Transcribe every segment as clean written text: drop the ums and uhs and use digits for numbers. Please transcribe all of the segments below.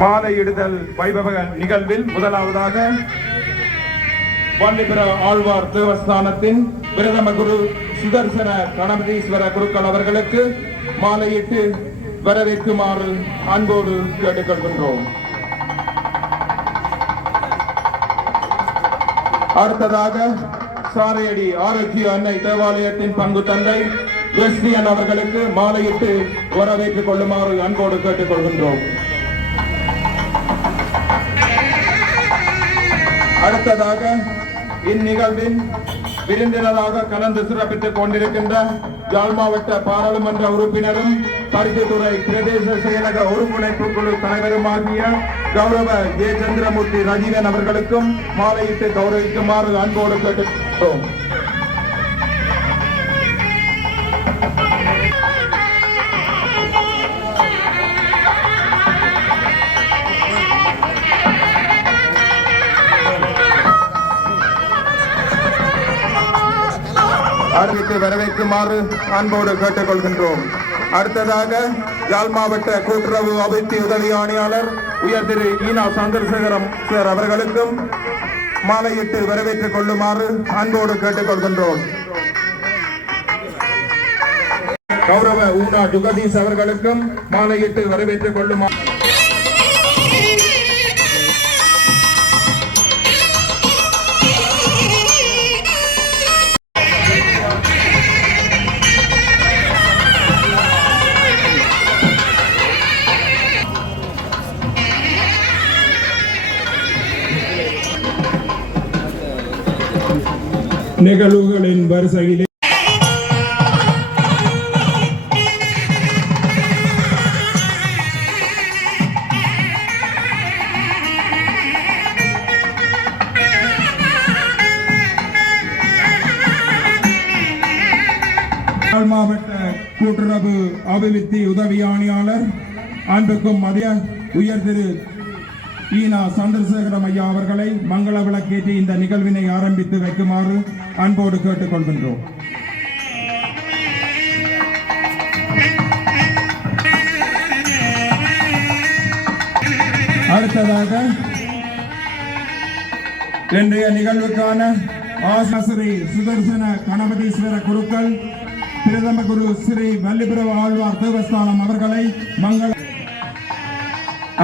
மாலையிடுதல் வைபவ நிகழ்வில் முதலாவதாக வள்ளிபுர ஆழ்வார் தேவஸ்தானத்தின் பிரதம குரு சுதர்சன கணபதீஸ்வர குருக்கள் அவர்களுக்கு மாலையிட்டு வரவேற்குமாறு அன்போடு கேட்டுக்கொள்கின்றோம். அடுத்ததாக சாரையடி ஆரோக்கிய அன்னை தேவாலயத்தின் பங்கு தந்தை கிறிஸ்டியன் அவர்களுக்கு மாலையிட்டு வரவேற்றுக் கொள்ளுமாறு அன்போடு கேட்டுக்கொள்கின்றோம். அடுத்ததாக இந்நிகழ்வின் விருந்தினராக கலந்து சிறப்பித்துக் கொண்டிருக்கின்ற யாழ் மாவட்ட பாராளுமன்ற உறுப்பினரும் பருத்தித்துறை பிரதேச செயலக ஒருங்கிணைப்பு குழு தலைவருமாகிய கௌரவ ஜே சந்திரமூர்த்தி ரஜீவன் அவர்களுக்கும் மாலையிட்டு கௌரவிக்குமாறு அன்போடு கேட்டுக்கொண்டோம். அறிவித்து வரவேற்குமாறு அன்போடு கேட்டுக்கொள்கின்றோம். அடுத்ததாக யாழ் மாவட்ட கூட்டுறவு அபிவிருத்தி உதவி ஆணையாளர் உயர் திரு ஈனா சந்திரசேகரம் சார் அவர்களுக்கும் மாலையிட்டு வரவேற்றுக் கொள்ளுமாறு அன்போடு கேட்டுக்கொள்கின்றோம். கௌரவ ஊனா ஜுகதீஷ் அவர்களுக்கும் மாலையிட்டு வரவேற்றுக் கொள்ளுமாறு நிகழ்வுகளின் வரிசையிலே மாவட்ட கூட்டுறவு அபிவிருத்தி உதவி ஆணையாளர் அன்புக்கும் மத்திய உயர் திரு ஈனா சந்திரசேகரம் ஐயா அவர்களை மங்கள விளக்கேற்றி இந்த நிகழ்வினை ஆரம்பித்து வைக்குமாறு அன்போடு கேட்டுக்கொள்கின்றோம். அடுத்ததாக இன்றைய நிகழ்வுக்கான ஆசாஸ்ரீ சுதர்சன கணபதீஸ்வர குருக்கள் பிரதம குரு ஸ்ரீ வள்ளிபுர ஆழ்வார் தேவஸ்தானம் அவர்களை மங்கள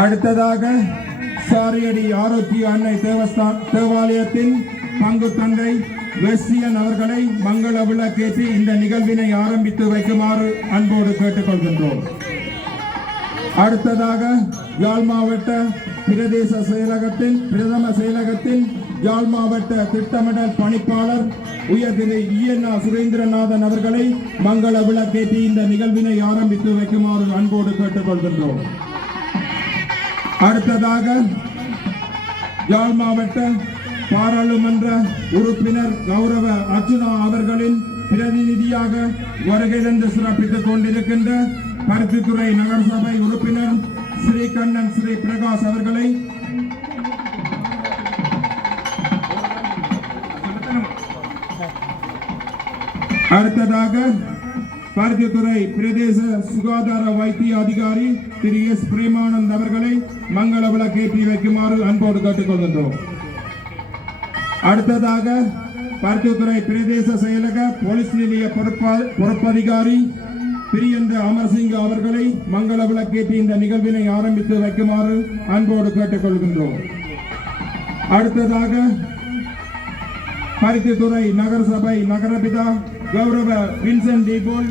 அடுத்ததாக சாரியடி ஆரோக்கிய அன்னை தேவாலயத்தின் பங்கு தந்தை வெஸ்டியன் அவர்களை மங்கள விளக்கேற்றி இந்த நிகழ்வினை ஆரம்பித்து வைக்குமாறு அன்போடு கேட்டுக்கொள்கின்றோம். அடுத்ததாக யாழ் மாவட்ட பிரதேச செயலகத்தின் பிரதம செயலகத்தின் யாழ் மாவட்ட திட்டமிடல் பணிப்பாளர் உயர் திரு ஈஎன்ஆ சுரேந்திரநாதன் அவர்களை மங்கள விளக்கேற்றி இந்த நிகழ்வினை ஆரம்பித்து வைக்குமாறு அன்போடு கேட்டுக்கொள்கின்றோம். அடுத்ததாக யாழ் மாவட்ட பாராளுமன்ற உறுப்பினர் கௌரவ அர்ச்சுனா அவர்களின் பிரதிநிதியாக வருகை தந்து சிறப்பித்துக் கொண்டிருக்கின்ற பருத்தித்துறை நகரசபை உறுப்பினர் ஸ்ரீ கண்ணன் ஸ்ரீ பிரகாஷ் அவர்களை அடுத்ததாக பருத்தித்துறை பிரதேச சுகாதார வைத்திய அதிகாரி திரு எஸ் பிரேமானந்த் அவர்களை மங்கள விளக்கேற்றி வைக்குமாறு அன்போடு கேட்டுக்கொள்கின்றோம். அடுத்ததாக பருத்தித்துறை பிரதேச செயலக போலீஸ் நிலைய பொறுப்பதிகாரி பிரியந்த அமர்சிங் அவர்களை மங்கள விளக்கேற்றி இந்த நிகழ்வினை ஆரம்பித்து வைக்குமாறு அன்போடு கேட்டுக்கொள்கின்றோம். அடுத்ததாக பருத்தித்துறை நகரசபை நகரபிதா கௌரவ வின்சென்ட் டிபோல்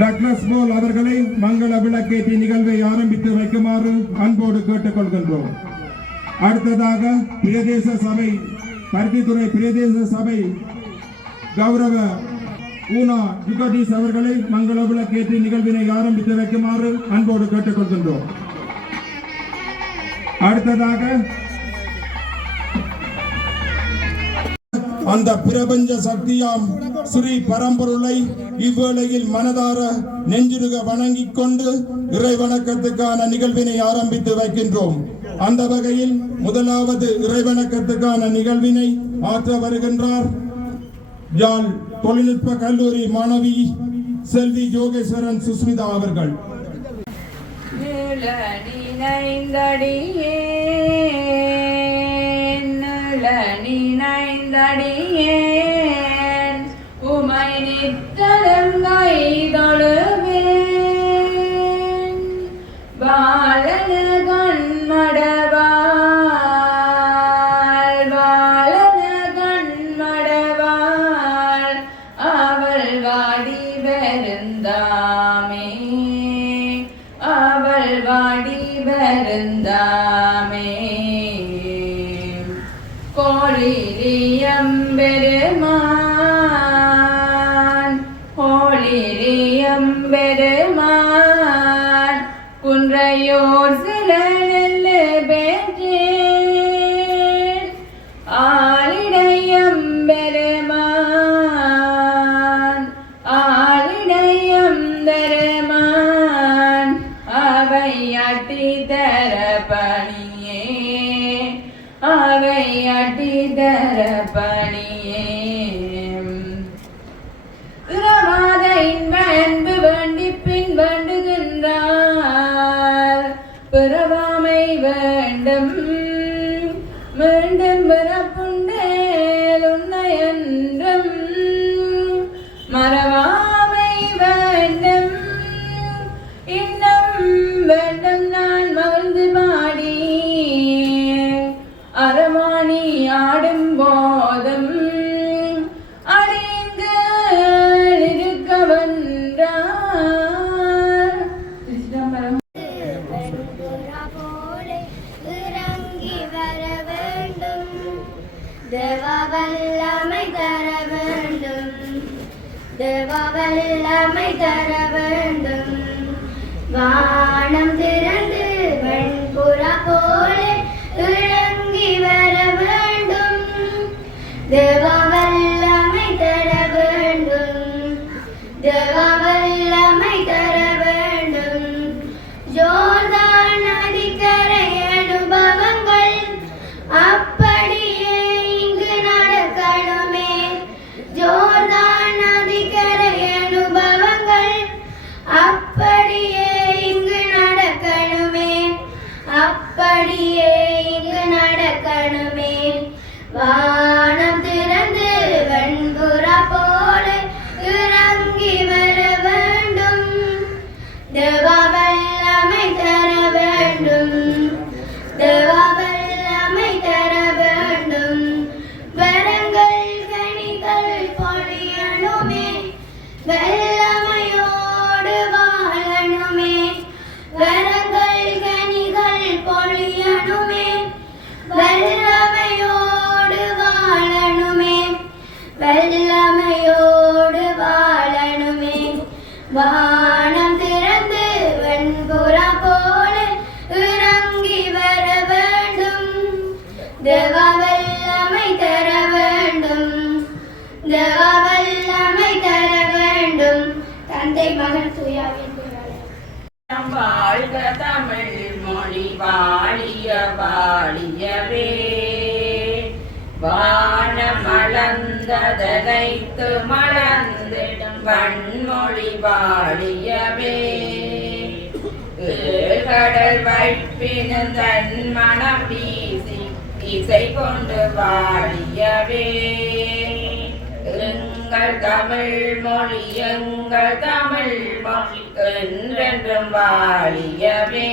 டக்ளஸ் போல் அவர்களை மங்கள விளக்கேற்றி நிகழ்வை ஆரம்பித்து வைக்குமாறு அன்போடு கேட்டுக்கொள்கின்றோம். அடுத்ததாக பிரதேச சபை பருத்தித்துறை பிரதேச சபை கௌரவ ஊனா ஜுகதீஷ் அவர்களை மங்கள விளக்கேற்றி நிகழ்வினை ஆரம்பித்து வைக்குமாறு அன்போடு கேட்டுக்கொள்கின்றோம். அடுத்ததாக அந்த பிரபஞ்ச சக்தியாம் ஸ்ரீ பரம்பொருளை இவ்வேளையில் மனதார நெஞ்சுருக வணங்கிக் கொண்டு இறை வணக்கத்துக்கான நிகழ்வினை ஆரம்பித்து வைக்கின்றோம். அந்த வகையில் முதலாவது இறைவணக்கத்துக்கான நிகழ்வினை ஆற்ற வருகின்றார் யாழ் தொழில்நுட்ப கல்லூரி மாணவி செல்வி யோகேஸ்வரன் சுஸ்மிதா அவர்கள். நினைந்தடியேன் உமை நித்தலங்கை தொழுவேன் பாலன கண்மடவாள் பாலன கண்மடவாள் அவள் வாடி வருந்தாமே அவள் வாடி வருந்தாமே கோழிரியம் பெருமான் கோழிரியம் பெருமான் குன்றையோர் சில நெல்லு பெற்றேன் ஆலிடையம் பெருமான் ஆலிடையம் பெருமான் அவை அட்டி தர பணியே அவை அட்டி தர பணியே இரவாத இன்ப அன்பு வேண்டி பின் வேண்டுகின்றார் பிறவாமை வேண்டும் மீண்டும் பிறப்புண்டேல் உன்னை என்றும் மறவாமை வேண்டும் இன்னும் வேண்டும் நான் மகிழ்ந்து பாடி அரவாணி ஆடும் போதும் அடிங்க இருக்க வென்றார். இறங்கி வர வேண்டும் தேவவல்லமை தர வேண்டும் தேவவல்லமை தர வேண்டும் வானம் திறந்து வெண்புறா போல இறங்கி வர வேண்டும் தேவவல்லமை தர வேண்டும் தேவவல்லமை தர வேண்டும் ஜோர்தான் நதிக்கரை அனுபவங்கள் அப்படியே இங்கு நடக்கணுமே ஜோர்தான் நதிக்கரை அனுபவங்கள் அப்படியே இங்கு நடக்கணுமே அப்படியே இங்கு நடக்கணுமே வானம் திறந்து வெண்புறா போல இறங்கி வர வேண்டும் தேவவல்லமை தர வேண்டும் தேவவல்லமை தர வேண்டும் வரங்கள் கனிகள் பொழியணுமே வல்லமையோடு வாழணுமே வரங்கள் கனிகள் பொழியணுமே வல்லமையோடு வாழணுமே வல்லமையோடு வாழணுமே வானம் திறந்து வெண்புறா போல இறங்கி வர வேண்டும் தேவவல்லமை தர வேண்டும் தேவவல்லமை தர வேண்டும் தந்தை மகன் தூயாவின் வாழ்க தமிழ் மொழி வாழிய வாழியவே வானமளந்ததனைத்து மலர்ந்திடும் வன்மொழி வாழியவே கடல் வைப்பினும் தன் மனம் வீசி இசை கொண்டு வாழியவே எங்கள் தமிழ் மொழி எங்கள் தமிழ் மொழி என்றென்றும் வாழியவே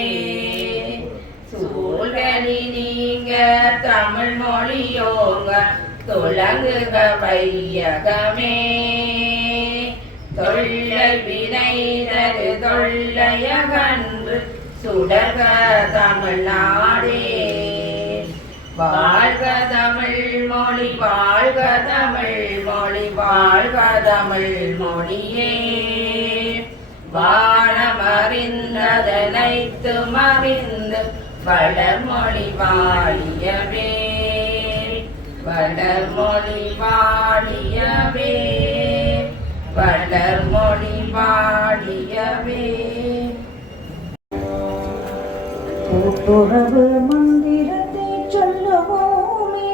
சூழ்கலி நீங்க தமிழ் மொழியோங்க துலங்குக வையகமே தொல்லை வினைதரு தொல்லையகன்று சுடர்க தமிழ்நாடே வாழ்க தமிழ் மொழி வாழ்க தமிழ் மொழி வாழ்க தமிழ் மொழியே வானமறிந்ததனைத்து மறிந்து வளர்மொழி வாழியவே வளர்மொழி வாழியவே வளர்மொழி வாழியவே. கூட்டுறவு மந்திரத்தை சொல்லுவோமே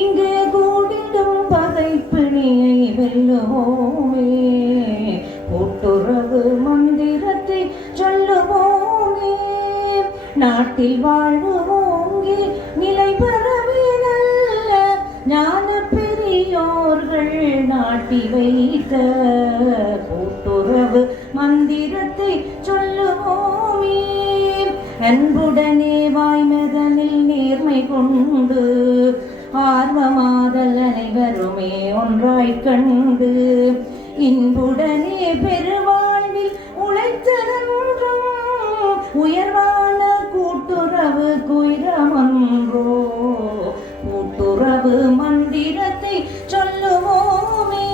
இங்கு கூடிடும் பகைப்பிணியை வெல்லுவோமே கூட்டுறவு மந்திரத்தை சொல்லுவோமே நாட்டில் வாழ்வு ஓங்கி நிலை பெறவே நல்ல ஞான பெரியோர்கள் நாட்டி வைத்த கூட்டுறவு மந்திரத்தை சொல்லுவோமே. அன்புடனே வாய்மதனில் நேர்மை கொண்டு ஆர்வமாதல் அனைவருமே ஒன்றாய் கண்டு இன்புடனே பெருவாழ்வில் உழைத்ததென்றும் உயர்வான கூட்டுறவு குயிரமன்றோ. கூட்டுறவு மந்திரத்தை சொல்லுவோமே.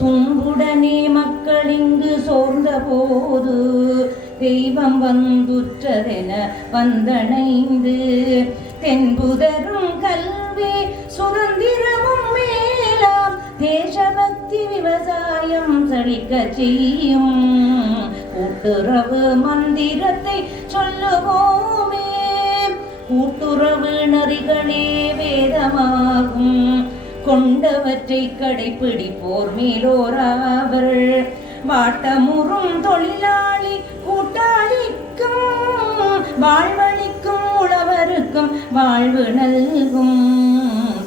துன்புடனே மக்கள் இங்கு சோர்ந்த போது தெய்வம் வந்துற்றதென வந்தணைந்து தென்புதரும் கல்வி சுதந்திரமும் மேலாம் தேசபக்தி விவசாயம் செழிக்க செய்யும் கூட்டுறவு மந்திரத்தை சொல்லுவோமே. கூட்டுறவு நெறிகளே வேதமாகும் கொண்டவற்றை கடைப்பிடிப்போர் மேலோராவர் வாட்டமுறும் தொழிலாளி கூட்டாளிக்கும் வாழ்வழிக்கும் உழவருக்கும் வாழ்வு நல்கும்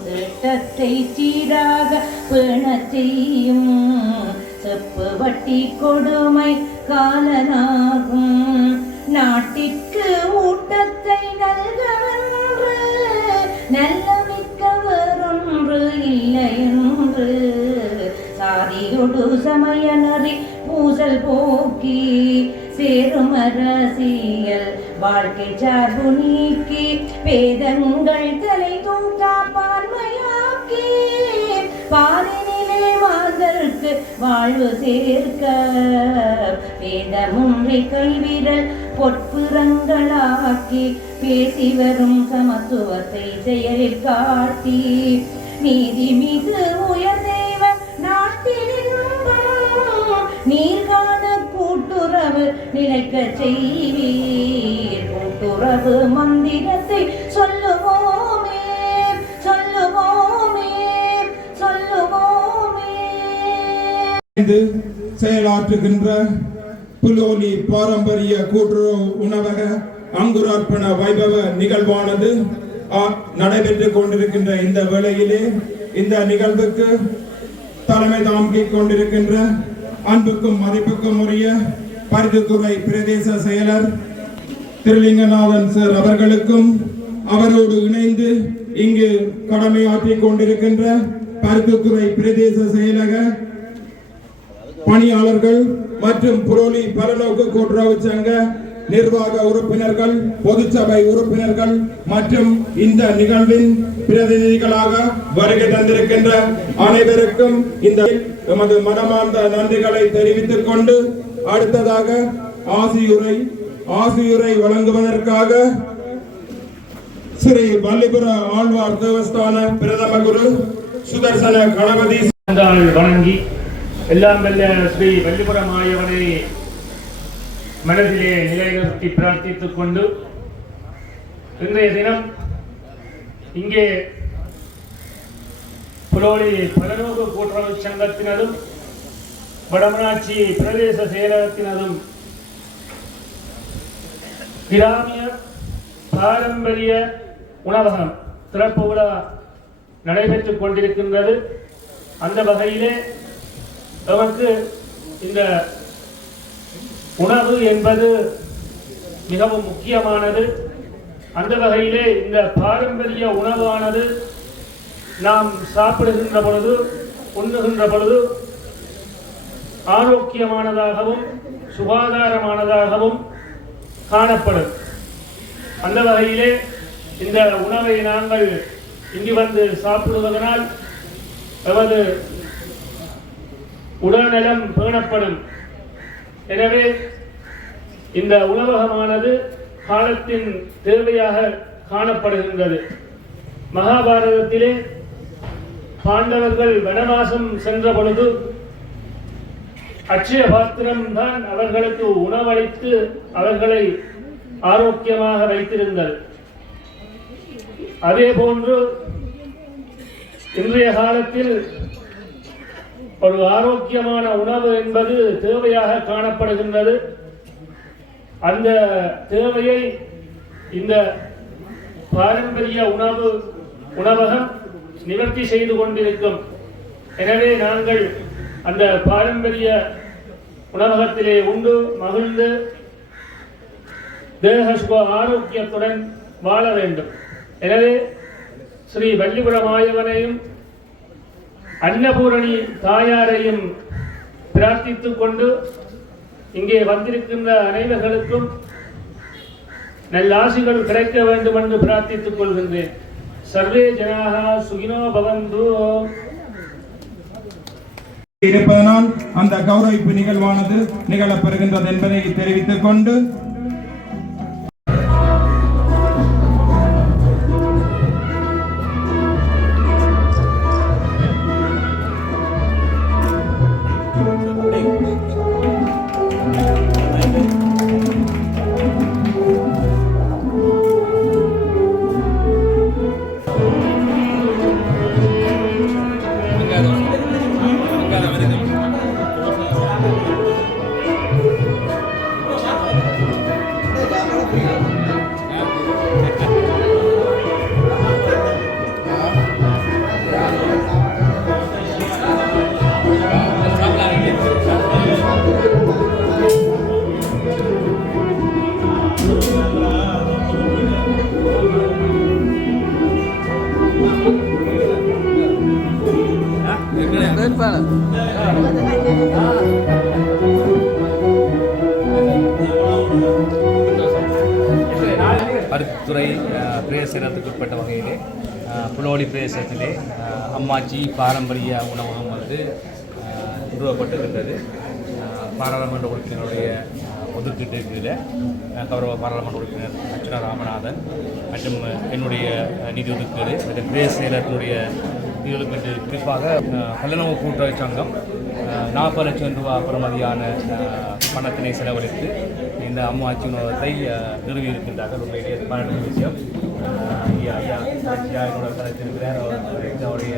திட்டத்தை சீராக பேணச் செய்யும் செப்பு வட்டி கொடுமை காலனாகும் நாட்டிற்கு ஊட்டத்தை நல்கவென்று நல்ல மிக்கவரொன்று இல்லை என்று சாதியொடு சமய நெறி பூசல் போக்கி சேரும் அரசியல் வாழ்க்கை சார்பு நீக்கி வேதங்கள் தலை தூக்கா பார்மையாக்கி பாரினிலே மாதருக்கு வாழ்வு சேர்க்க வேதமுன்றை கைவிரல் பொற்புறங்களாக்கி பேசி வரும் சமத்துவத்தை செயலில் காட்டி நீதி மிகு உயர் தெய்வ நாட்டிலிருந்தும் நீர்காண கூட்டுறவு நிலைக்க செய்வீர். கூட்டுறவு மந்திரத்தை சொல்லுவோமே சொல்லுவோமே சொல்லுவோமே. செயலாற்றுகின்ற புலோலி பாரம்பரிய கூட்டுறவு உணவக அங்குரார்ப்பண வைபவ நிகழ்வானது நடைபெற்றுக் கொண்டிருக்கின்ற இந்த வேளையிலே இந்த நிகழ்வுக்கு தலைமை தாங்கிக் கொண்டிருக்கின்ற அன்புக்கும் மதிப்புக்கும் உரிய பருத்தித்துறை பிரதேச செயலர் திருலிங்கநாதன் சார் அவர்களுக்கும் அவரோடு இணைந்து இங்கு கடமையாற்றிக் கொண்டிருக்கின்ற பருத்தித்துறை பிரதேச செயலக பணியாளர்கள் மற்றும் புரோலி பலநோக்கு கூட்டுறவு சங்க நிர்வாக உறுப்பினர்கள் பொதுச்சபை உறுப்பினர்கள் மற்றும் இந்த நிகழ்வின் பிரதிநிதிகளாக வருகை தந்திருக்கின்ற அனைவருக்கும் இந்த எமது மனமார்ந்த நன்றிகளை தெரிவித்துக் கொண்டு அடுத்ததாக ஆசியுரை வழங்குவதற்காக ஸ்ரீ வல்லிபுர ஆழ்வார் தேவஸ்தான பிரதம குரு சுதர்சன கணபதி வணங்கி எல்லாம் வல்ல ஸ்ரீ வல்லிபுரம் ஆயவனை மனதிலே நிலைநிறுத்தி பிரார்த்தித்துக் கொண்டு இன்றைய தினம் இங்கே புலோலி பலநோக்கு கூட்டுறவு சங்கத்தினதும் வடமராட்சி பிரதேச செயலகத்தினதும் கிராமிய பாரம்பரிய உணவகம் திறப்பு விழா நடைபெற்றுக் கொண்டிருக்கின்றது. அந்த வகையிலே நமக்கு இந்த உணவு என்பது மிகவும் முக்கியமானது. அந்த வகையிலே இந்த பாரம்பரிய உணவானது நாம் சாப்பிடுகின்ற பொழுது உண்ணுகின்ற பொழுது ஆரோக்கியமானதாகவும் சுகாதாரமானதாகவும் காணப்படும். அந்த வகையிலே இந்த உணவை நாங்கள் இங்கு வந்து சாப்பிடுவதனால் நமது உடல்நலம் பேணப்படும். எனவே இந்த உணவகமானது காலத்தின் தேவையாக காணப்படுகின்றது. மகாபாரதத்திலே பாண்டவர்கள் வனவாசம் சென்ற பொழுது அட்சய பாத்திரம் தான் அவர்களுக்கு உணவளித்து அவர்களை ஆரோக்கியமாக வைத்திருந்தது. அதே போன்று இன்றைய காலத்தில் ஒரு ஆரோக்கியமான உணவு என்பது தேவையாக காணப்படுகின்றது. அந்த தேவையை இந்த பாரம்பரிய உணவகம் நிவர்த்தி செய்து கொண்டிருக்கும். எனவே நாங்கள் அந்த பாரம்பரிய உணவகத்திலே உண்டு மகிழ்ந்து தேக சுக ஆரோக்கியத்துடன் வாழ வேண்டும். எனவே ஸ்ரீ வள்ளிபுரமாயவனையும் அன்னபூரணி தாயாரையும் பிரார்த்தித்துக் கொண்டு இங்கே வந்திருக்கின்ற அனைவர்களுக்கும் நல்லாசிகள் கிடைக்க வேண்டும் என்று பிரார்த்தித்துக் கொள்கின்றேன். சர்வே ஜனாக சுகினோ பவந்து. இருப்பதனால் அந்த கௌரவிப்பு நிகழ்வானது நிகழப்பெறுகின்றது என்பதை தெரிவித்துக் கொண்டு பருத்தித்துறை பிரதேசத்துக்கு உட்பட்ட வகையிலே புலோலி பிரதேசத்திலே அம்மாச்சி பாரம்பரிய உணவகம் நிறுவப்பட்டிருக்கின்றது. பாராளுமன்ற உறுப்பினருடைய ஒதுக்கீட்டில் கௌரவ பாராளுமன்ற உறுப்பினர் அர்ச்சனா ராமநாதன் மற்றும் என்னுடைய நிதி ஒதுக்கீடு மற்றும் பிரதேச செயலத்தினுடைய நிதி ஒதுக்கீட்டு குறிப்பாக பல்லனவு கூட்டுறவு சங்கம் 40 லட்சம் ரூபாய் பெறுமதியான பணத்தினை செலவழித்து இந்த அம்மாச்சி உணவகத்தை நிறுவியிருக்கின்றார்கள். உண்மையிலேயே பாராட்டு விஷயம். ஐயா என்னோட கலைத்திருக்கிறார். அவருடைய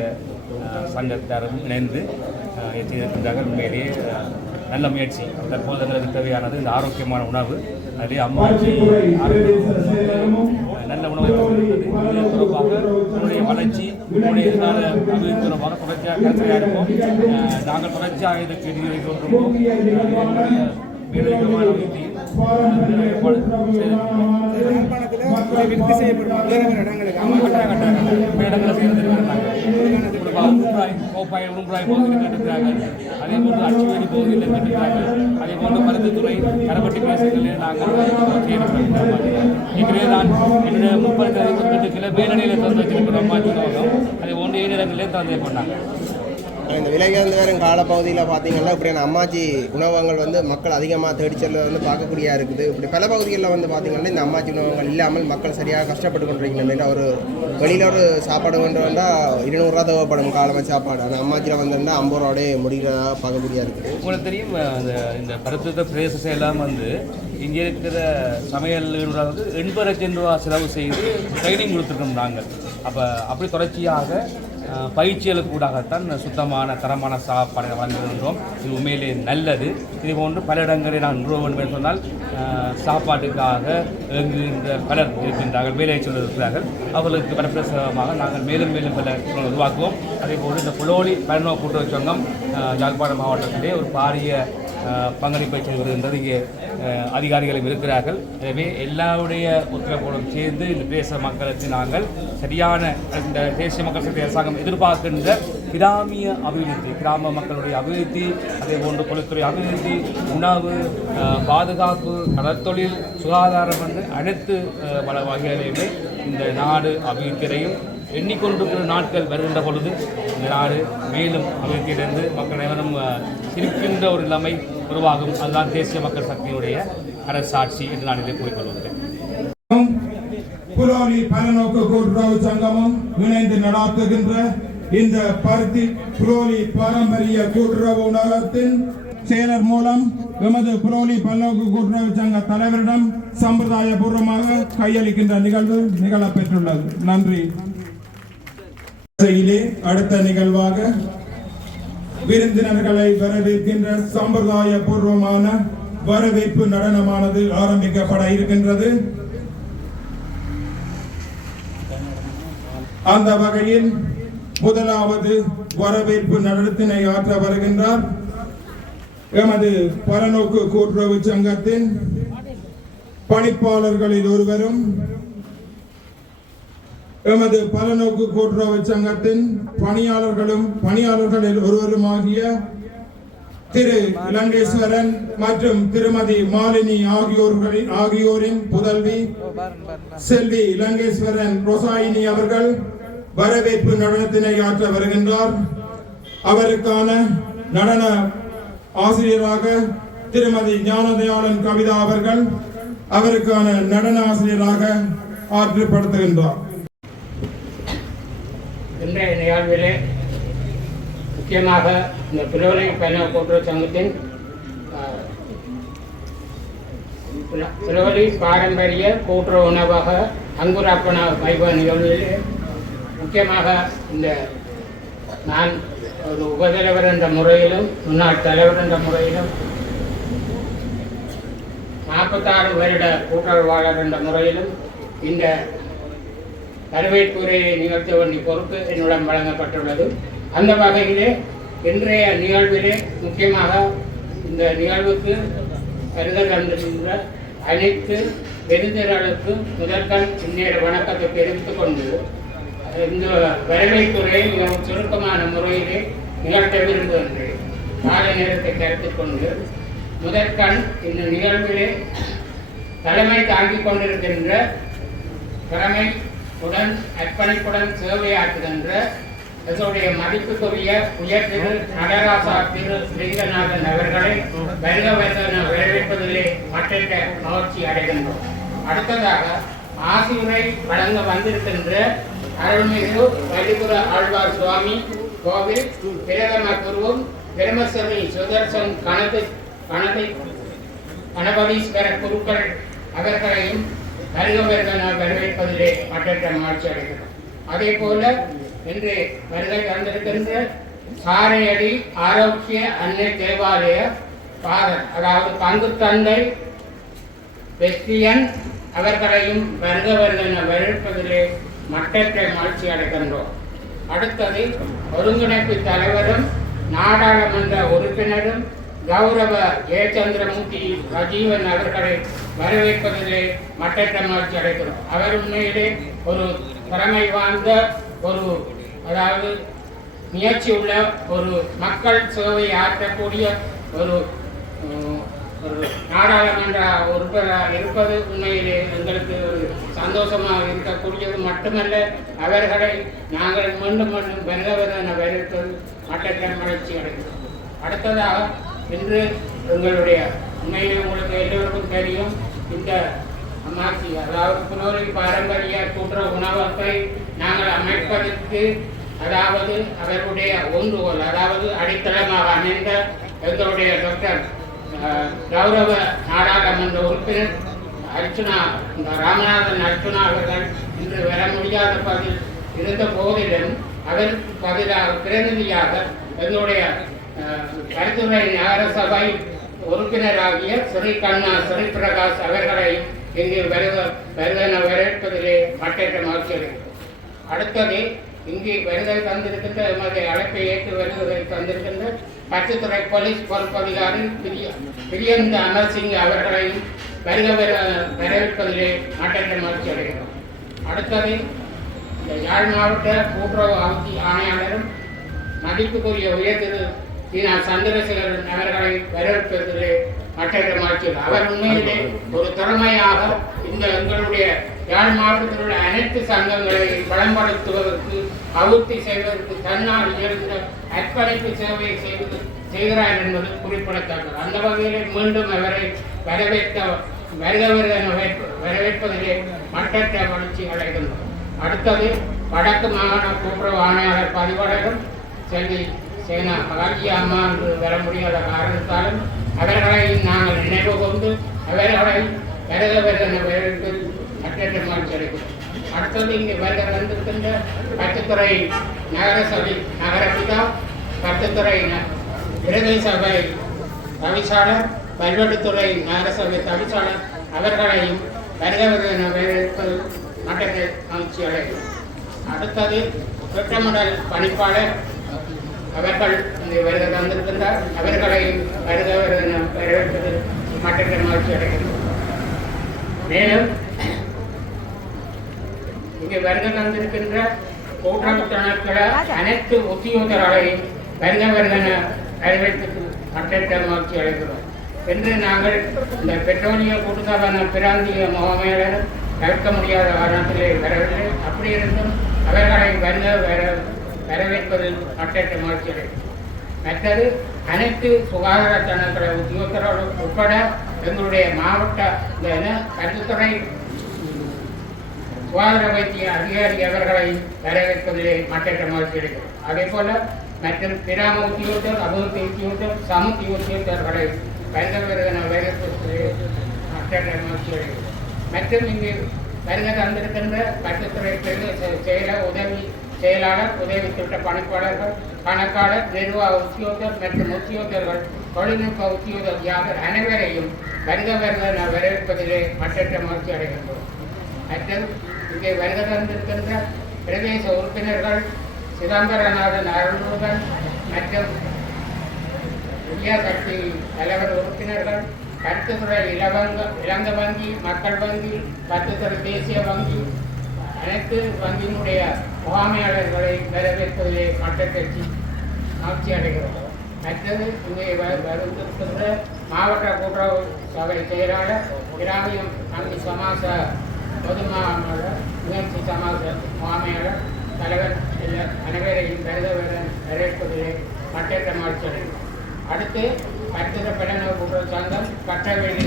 சங்கத்தாரும் இணைந்து செய்திருக்கின்றார்கள். உண்மையிலேயே நல்ல முயற்சி. தற்போது எங்களுக்கு தேவையானது இந்த ஆரோக்கியமான உணவு. அதிலே அம்மாச்சி நல்ல உணவை தொடர்பாக உங்களுடைய வளர்ச்சி உங்களுடைய எதிர்கால அபிவிருத்தி தொடர்பாக தொடர்ச்சியாக கருத்தையாக இருப்போம். நாங்கள் தொடர்ச்சியாக இதுக்கு நிதி வைக்கின்றோம். மேலதிகமான உளும்புராய் பகுதியில் கட்டுகிறார்கள். அதே போன்று அச்சுவேலி பகுதியில் கட்டுகிறார்கள். அதே போன்று மருத்துவத்துறை கரப்பட்டி பிரதேசங்களில் நாங்கள் செய்திருக்கிறோம். ஏற்கனவே நான் என்னுடைய 30 கிலோ வேலனையில் திறந்து வச்சிருக்கிறோம். அதே போன்று 7 இடங்களிலே திறந்து பண்ணாங்க. இந்த விலையுயர்ந்து வரும் காலப்பகுதியில் பார்த்தீங்கன்னா இப்படியான அம்மாச்சி உணவகங்கள் மக்கள் அதிகமாக தேடி செல்ல பார்க்கக்கூடியா இருக்குது. இப்படி பல பகுதிகளில் பார்த்தீங்கன்னா இந்த அம்மாச்சி உணவகங்கள் இல்லாமல் மக்கள் சரியாக கஷ்டப்பட்டு கொண்டிருக்கின்றன. ஒரு வெளியில் ஒரு சாப்பாடு கொண்டு வந்தால் 200 ரூபா தேவைப்படும் காலமாக சாப்பாடு. அந்த அம்மாச்சியில் வந்திருந்தால் 50 ரூபாயோடய முடிகிறதா பார்க்கக்கூடியா இருக்குது. உங்களுக்கு தெரியும் இந்த பருத்தித்துறை பிரதேச செயலாம் இங்கே இருக்கிற சமையல் 80 லட்சம் ரூபா செலவு செய்து ட்ரைனிங் கொடுத்துருக்கோம் நாங்கள். அப்படி தொடர்ச்சியாக பயிற்சிகளுக்கூடாகத்தான் சுத்தமான தரமான சாப்பாடு வழங்குகின்றோம். இது உண்மையிலே நல்லது. இது போன்று பல இடங்களில் நான் நிறுவ வேண்டும் என்று சொன்னால் சாப்பாட்டுக்காக இயங்குகின்ற பலர் இருக்கின்றார்கள், வேலை சொல்லியிருக்கிறார்கள். அவர்களுக்கு வரப்பிரசவமாக நாங்கள் மேலும் மேலும் பல உருவாக்குவோம். அதே போன்று இந்த புலோலி பல்நோக்கு கூட்டுறவு சங்கம் யாழ்ப்பாணம் மாவட்டத்திலே ஒரு பாரிய பங்களிப்பை செய்து வருகின்றது. இங்கே அதிகாரிகளும் இருக்கிறார்கள். எனவே எல்லாருடைய ஒத்துழைப்போடும் சேர்ந்து இந்த பிரதேச மக்களுக்கு நாங்கள் சரியான இந்த தேசிய மக்கள் சக்தி அரசாங்கம் எதிர்பார்க்கின்ற கிராமிய அபிவிருத்தி, கிராம மக்களுடைய அபிவிருத்தி, அதே போன்று பொதுத்துறை அபிவிருத்தி, உணவு, பாதுகாப்பு, கடற்தொழில், சுகாதாரம் என்று அனைத்து பல வகைகளையுமே இந்த நாடு அபிவிருத்தியையும் எண்ணிக்கொண்டிருக்கிற நாட்கள் வருகின்ற பொழுது இந்த நாடு மேலும் அபிவிருத்தியிலிருந்து மக்கள் அனைவரும் சிரிக்கின்ற ஒரு நிலைமை உருவாகும். அதுதான் தேசிய மக்கள் சக்தியினுடைய அரசாட்சி என்று நான் இதை கூறிக்கொள்கிறேன். புலோலி பலநோக்கு கூட்டுறவு சங்கமும் இணைந்து நடாத்துகின்ற இந்த புலோலி பாரம்பரிய கூட்டுறவு உணவகத்தின் செயலர் மூலம் எமது புலோலி பல்நோக்கு கூட்டுறவு சங்க தலைவரிடம் சம்பிரதாய பூர்வமாக கையளிக்கின்ற நிகழ்வு நிகழப்பெற்றுள்ளது. நன்றி. அடுத்த நிகழ்வாக விருந்தினர்களை வரவேற்கின்ற சம்பிரதாய பூர்வமான வரவேற்பு நடனமானது ஆரம்பிக்கப்பட இருக்கின்றது. அந்த வகையில் முதலாவது வரவேற்பு நடனத்தினை ஆற்ற வருகின்றார் எமது பரநோக்கு கூட்டுறவு சங்கத்தின் பணிப்பாளர்களில் ஒருவரும் எமது பரநோக்கு கூட்டுறவு சங்கத்தின் பணியாளர்களில் ஒருவருமாகிய திரு இலங்கேஸ்வரன் மற்றும் திருமதி மாலினி ஆகியோரின் புதல்வி செல்வி இலங்கேஸ்வரன் ரொசாயினி அவர்கள் வரவேற்பு நடனத்தினை ஆற்ற வருகின்றார். அவருக்கான நடன ஆசிரியராக திருமதி ஞானதயாளன் கவிதா அவர்கள் அவருக்கான நடன ஆசிரியராக ஆற்றுப்படுத்துகின்றார். இன்றைய நிகழ்விலே முக்கியமாக இந்த பிலோலை பயண கூட்டுறவு சங்கத்தின் பிலோலி பாரம்பரிய கூட்டுறவு உணவாக அங்குராப்பண வைபவ நிகழ்விலே முக்கியமாக இந்த நான் ஒரு உபதலைவர் என்ற முறையிலும் முன்னாள் தலைவர் என்ற முறையிலும் 46 வருட கூட்டுறவாளர் என்ற முறையிலும் இந்த வரவேற்புரையை நிகழ்த்த வேண்டிய பொறுப்பு என்னிடம் வழங்கப்பட்டுள்ளது. அந்த வகையிலே இன்றைய நிகழ்விலே முக்கியமாக இந்த நிகழ்வுக்கு வருகை தந்திருக்கின்ற அனைத்து விருந்தினர்களுக்கு முதற்கண் இந்நேர வணக்கத்தை தெரிவித்துக் கொண்டு இந்த வரவேற்புரையை மிகவும் சுருக்கமான முறையிலே நிகழ்த்த விரும்புகின்றேன். காலை நேரத்தை கருத்தில் கொண்டு முதற்கண் இந்த நிகழ்விலே தலைமை தாங்கிக் கொண்டிருக்கின்ற திறமையுடன் அர்ப்பணிப்புடன் சேவையாற்றுகின்ற இதனுடைய மதிப்புக்குரிய உயர் திரு நடராசா திரு ஸ்ரீரநாதன் அவர்களை வரவேற்பதிலே மற்ற மகிழ்ச்சி அடைகின்றோம். அடுத்ததாக ஆசியுரை வழங்க வந்திருக்கின்ற அருள்மிகு வலிபுர ஆழ்வார் சுவாமி கோவில் பிரதம குருவும் பிரம்மஸ்வரி சுதர்சன் கணபதீஸ்வரர் குருக்கள் அவர்களையும் வரவேற்பதிலே மற்ற மகிழ்ச்சி அடைகிறோம். அதே போல இன்று வருகை தந்திருக்கின்ற சாரையடி ஆரோக்கிய அன்னை தேவாலய பாதர் அதாவது பங்கு தந்தை வெஸ்டியன் அவர்களையும் வரவேற்பதிலே மற்ற மகிழ்ச்சி அடைகின்றோம். அடுத்தது ஒருங்கிணைப்பு தலைவரும் நாடாளுமன்ற உறுப்பினரும் கௌரவ ஏச்சந்திரமூர்த்தி ராஜீவன் அவர்களை வரவேற்பதிலே மற்ற மகிழ்ச்சி அடைகிறோம். அவர் உண்மையிலே ஒரு திறமை வாய்ந்த ஒரு அதாவது முயற்சி உள்ள ஒரு மக்கள் சேவை ஆற்றக்கூடிய ஒரு நாடாளுமன்ற உறுப்பினராக இருப்பது உண்மையிலே எங்களுக்கு சந்தோஷமாக இருக்கக்கூடியது மட்டுமல்ல, அவர்களை நாங்கள் மீண்டும் மீண்டும் வரவேற்பது மற்ற மகிழ்ச்சி அடைகிறோம். அடுத்ததாக இன்று எங்களுடைய உண்மையிலே உங்களுக்கு எல்லோருக்கும் தெரியும், இந்த அம்மாச்சி அதாவது பிலோலை பாரம்பரிய கூட்டுறவு உணவகத்தை நாங்கள் அமைப்பதற்கு அதாவது அவர்களுடைய ஒன்றுகோல் அதாவது அடித்தளமாக அமைந்த எங்களுடைய டாக்டர் கௌரவ நாடாளுமன்ற உறுப்பினர் அர்ச்சுனா ராமநாதன் அர்ச்சுனா அவர்கள் இன்று வர முடியாத பதில் இருந்த போதிலும் அதற்கு பதிலாக பிரதிநிதியாக எங்களுடைய கருத்துரை நகர சபை உறுப்பினராகிய ஸ்ரீ கண்ணா ஸ்ரீ பிரகாஷ் அவர்களையும் இங்கு வரவேற்பதிலே மற்ற மகிழ்ச்சி. அடுத்தது இங்கே வருகை தந்திருக்கின்ற எமது அழைப்பை ஏற்று வருவதை தந்திருக்கின்ற பச்சைத்துறை போலீஸ் பொறுப்பதிகாரி பிரியந்த அமர்சிங் அவர்களையும் வரவேற்பதிலே மற்ற மகிழ்ச்சி அடைகிறோம். அடுத்தது இந்த யாழ் மாவட்ட கூட்டுறவு ஆணையாளரும் மதிப்புக்குரிய உயர் திரு சீனா சந்திரசேகரன் அவர்களை வரவேற்பதிலே மற்ற மகிழ்ச்சி. அவர் உண்மையிலே ஒரு திறமையாக இந்த எங்களுடைய யாழ் மாவட்டத்தில் உள்ள அனைத்து சங்கங்களை பலப்படுத்துவதற்கு அபிவிருத்தி செய்வதற்கு தன்னால் இயன்ற அர்ப்பணிப்பு சேவையை செய்கிறார் என்பது குறிப்பிடத்தக்கது. அந்த வகையிலே மீண்டும் அவரை வரவேற்பதிலே மற்ற மகிழ்ச்சி அடைகின்றோம். அடுத்தது வடக்கு மாகாண கூட்டுறவு ஆணையாளர் பதிவாளரும் செல்வி சேனா மகாஜி அம்மா என்று வர முடியாத காரணத்தாலும் அவர்களை நாங்கள் நினைவு கொண்டு அவர்களை வரவேற்பதில் மற்ற மகிழ்ச்சி அடைகிறோம். அடுத்தது இங்கே வருகை வந்திருக்கின்ற பச்சைத்துறை நகர சபை நகரபிதா பச்சைத்துறை பிரதேச சபை தவிசாளர் பல்வெட்டுத்துறை நகரசபை தவிசாளர் அவர்களையும் வரவேற்பது மற்ற மகிழ்ச்சி அடைகிறோம். அடுத்தது திட்டமிடல் பணிப்பாளர் அவர்கள் இங்கே வருக தந்திருக்கின்றார். அவர்களை வருக வரவேற்பது மற்ற மகிழ்ச்சி அடைகின்றோம். மேலும் இங்கே வருக தந்திருக்கின்ற கூட்டுறவு கணக்குகள அனைத்து உத்தியோகர்களையும் வருக வரவேற்பது மற்ற மகிழ்ச்சி அடைகிறோம். என்று நாங்கள் இந்த பெட்ரோலிய கூட்டுறவான பிராந்திய முகாமையாளர் தவிர்க்க முடியாத காரணத்திலே வரவில்லை. அப்படி இருந்தும் அவர்களை வரவேற்பதில் மற்ற மகிழ்ச்சி அடைகிறோம். மற்றது அனைத்து சுகாதார கணக்குகள உத்தியோகத்தரோடு உட்பட எங்களுடைய மாவட்ட கல்வித்துறை சுகாதார வைத்திய அதிகாரி அவர்களை வரவேற்பதிலே மற்ற மகிழ்ச்சி அடைகிறோம். அதே போல மற்றும் கிராம உத்தியோகத்தர், அபிவிருத்தி உத்தியோகத்தர், சமுத்தி உத்தியோகத்தர்களை வரவேற்பதிலே மற்ற மகிழ்ச்சி அடைகிறோம். மற்றும் இங்கு வருகை தந்திருக்கின்ற கட்டுத்துறை செயலர், உதவி செயலாளர், உதவி திட்ட பணிப்பாளர்கள், கணக்காளர், நிர்வாக உத்தியோகர் மற்றும் உத்தியோகர்கள், தொழில்நுட்ப உத்தியோகர் அனைவரையும் வருக வரவேற்பதிலே மற்ற மகிழ்ச்சி அடைகின்றோம். மற்றும் இங்கே வருகை தந்திருக்கின்ற பிரதேச உறுப்பினர்கள் சிதம்பரநாதன் அருள்முருகன் மற்றும் இந்தியா கட்சி தலைவர் உறுப்பினர்கள், கருத்துத்துறை இளங்க வங்கி, மக்கள் வங்கி, கருத்துத்துறை தேசிய வங்கி, அனைத்து வங்கியினுடைய முகாமையாளர்களை வரவேற்பதிலே மற்ற கட்சி மகிழ்ச்சி அடைகிறோம். மற்றது இங்கே வருகின்ற மாவட்ட கூட்டுறவு சபை செயலாளர், கிராமியம் வங்கி சமாச பொதுமாளர், முயற்சி சமாச முகாமையாளர், தலைவர் அனைவரையும் வரவேற்பதிலே மற்ற மகிழ்ச்சி அடைகிறோம். அடுத்து கருத்துற பெடன கூட்டுறவு சங்கம், கட்டவெளி